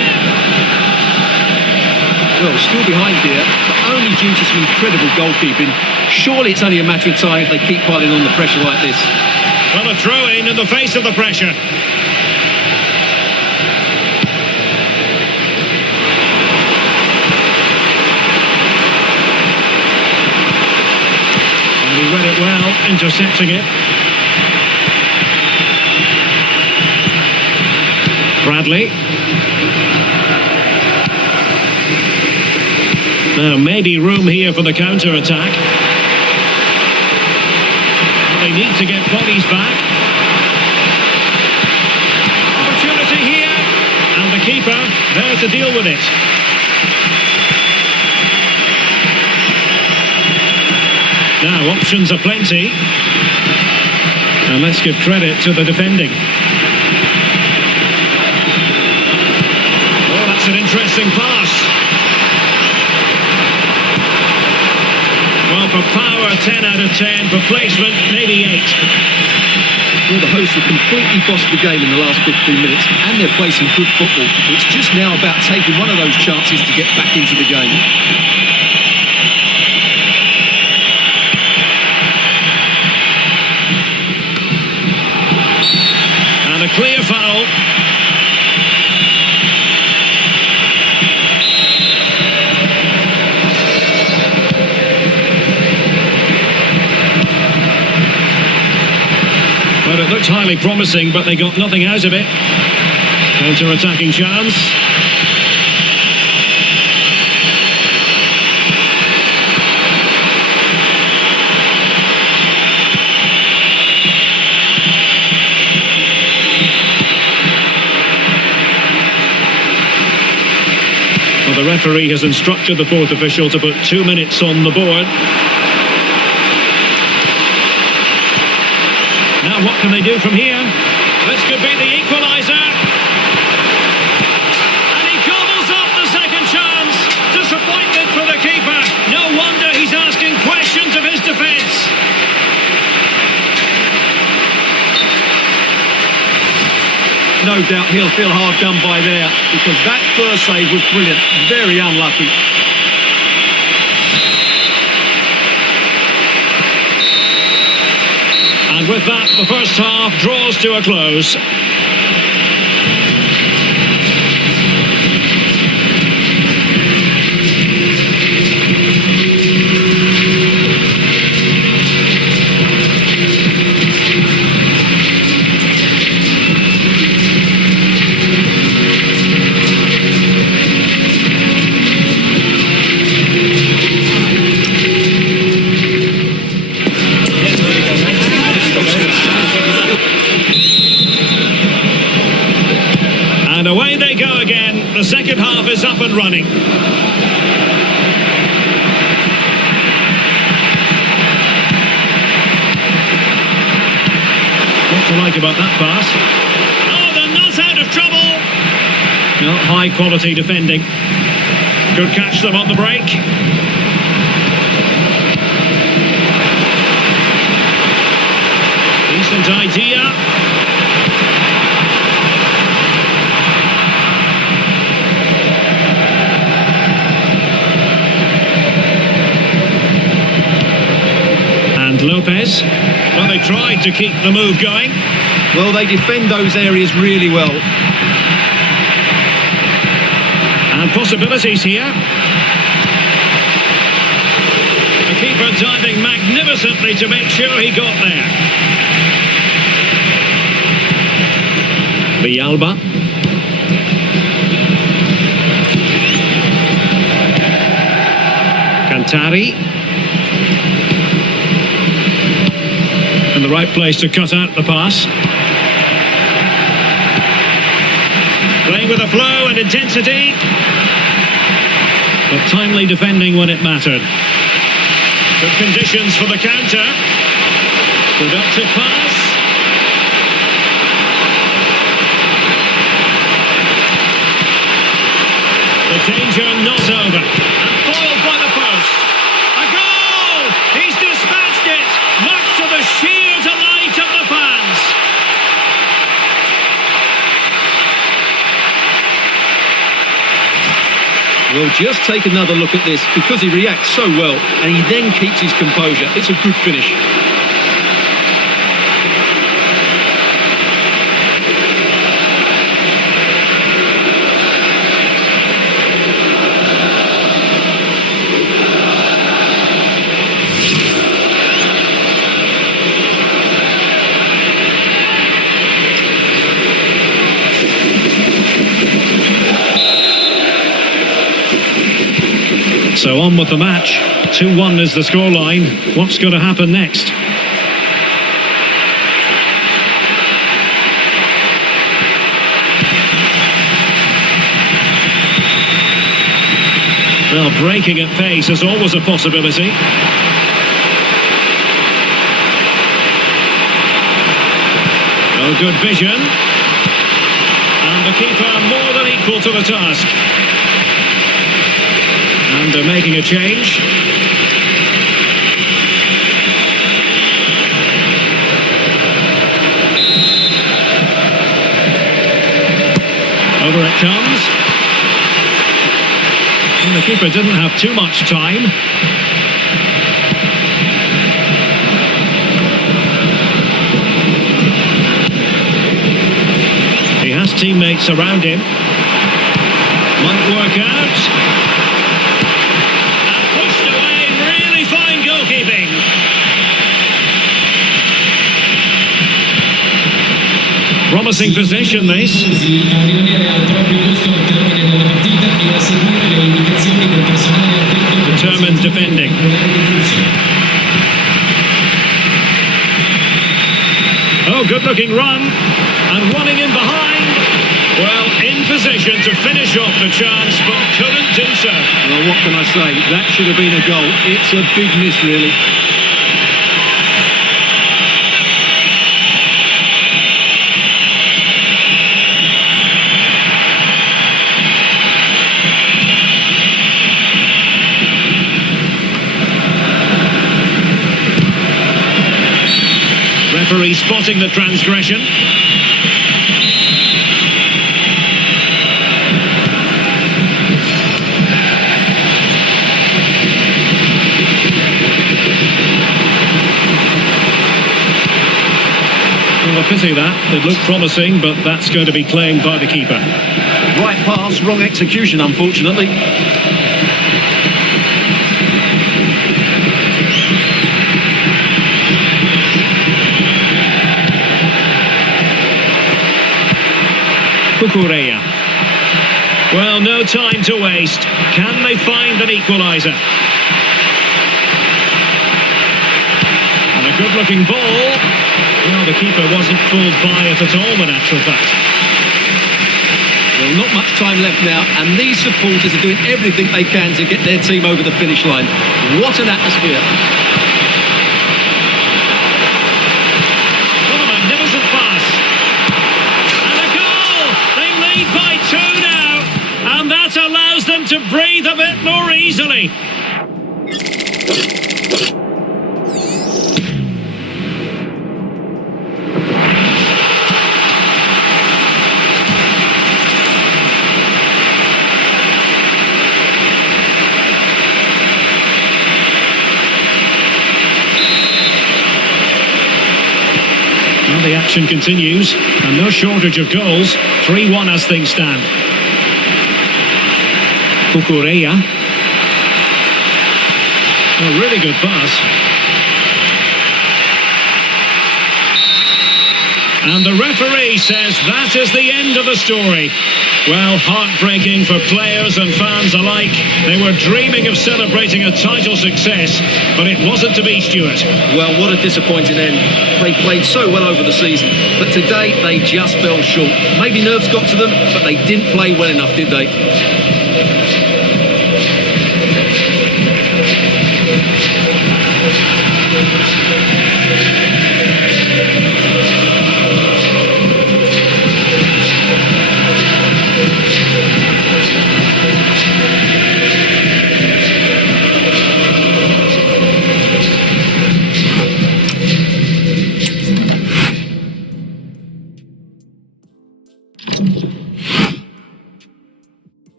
Well, still behind here, but only due to some incredible goalkeeping. Surely it's only a matter of time if they keep piling on the pressure like this. Well, a throw-in in the face of the pressure. And he read it well, intercepting it. Bradley. Now, maybe room here for the counter-attack. They need to get bodies back. Opportunity here. And the keeper there to deal with it. Now, options are plenty. And let's give credit to the defending. Oh, that's an interesting pass. Well, for power, 10 out of 10. For placement, maybe 8. Well, the hosts have completely bossed the game in the last 15 minutes, and they're playing some good football. It's just now about taking one of those chances to get back into the game. And a clear foul. Well, it looked highly promising, but they got nothing out of it. Counter-attacking chance. Well, the referee has instructed the fourth official to put 2 minutes on the board. Now, what can they do from here? This could be the equaliser. And he gobbles up the second chance. Disappointment for the keeper. No wonder he's asking questions of his defence. No doubt he'll feel hard done by there, because that first save was brilliant. Very unlucky. And with that, the first half draws to a close. And away they go again. The second half is up and running. What to like about that pass? Oh, they're not out of trouble. No, high quality defending. Could catch them on the break. Decent idea. And Lopez. Well, they tried to keep the move going. Well, they defend those areas really well. And possibilities here. The keeper diving magnificently to make sure he got there. Villalba. Cantari. In the right place to cut out the pass. Playing with a flow and intensity. But timely defending when it mattered. Good conditions for the counter. Productive pass. The danger not over. And foiled by the post. A goal! He's dispatched it! Much to the sheer delight of the fans. Well, just take another look at this, because he reacts so well and he then keeps his composure. It's a good finish. So on with the match. 2-1 is the scoreline. What's going to happen next? Well, breaking at pace is always a possibility. Oh, good vision. And the keeper more than equal to the task. And they're making a change. Over it comes. And the keeper didn't have too much time. He has teammates around him. Might work out. Promising possession, this. A rimanere al proprio posto al termine della partita e a seguire le indicazioni del personale addetto. Determined defending. Oh, good-looking run. And running in behind. Well, in position to finish off the chance, but couldn't do so. Well, what can I say? That should have been a goal. It's a big miss, really. Referee spotting the transgression. a pity that. It looked promising, but that's going to be claimed by the keeper. Right pass, wrong execution, unfortunately. Cucurella. Well, no time to waste. Can they find an equaliser? And a good-looking ball. Well, the keeper wasn't fooled by it at all, in actual fact. Well, not much time left now, and these supporters are doing everything they can to get their team over the finish line. What an atmosphere. What a magnificent pass. And a goal! They lead by 2 now, and that allows them to breathe a bit more easily. Well, the action continues, and no shortage of goals. 3-1 as things stand. Cucurella. A really good pass. And the referee says that is the end of the story. Well, heartbreaking for players and fans alike. They were dreaming of celebrating a title success, but it wasn't to be, Stuart. Well, what a disappointing end. They played so well over the season, but today they just fell short. Maybe nerves got to them, but they didn't play well enough, did they?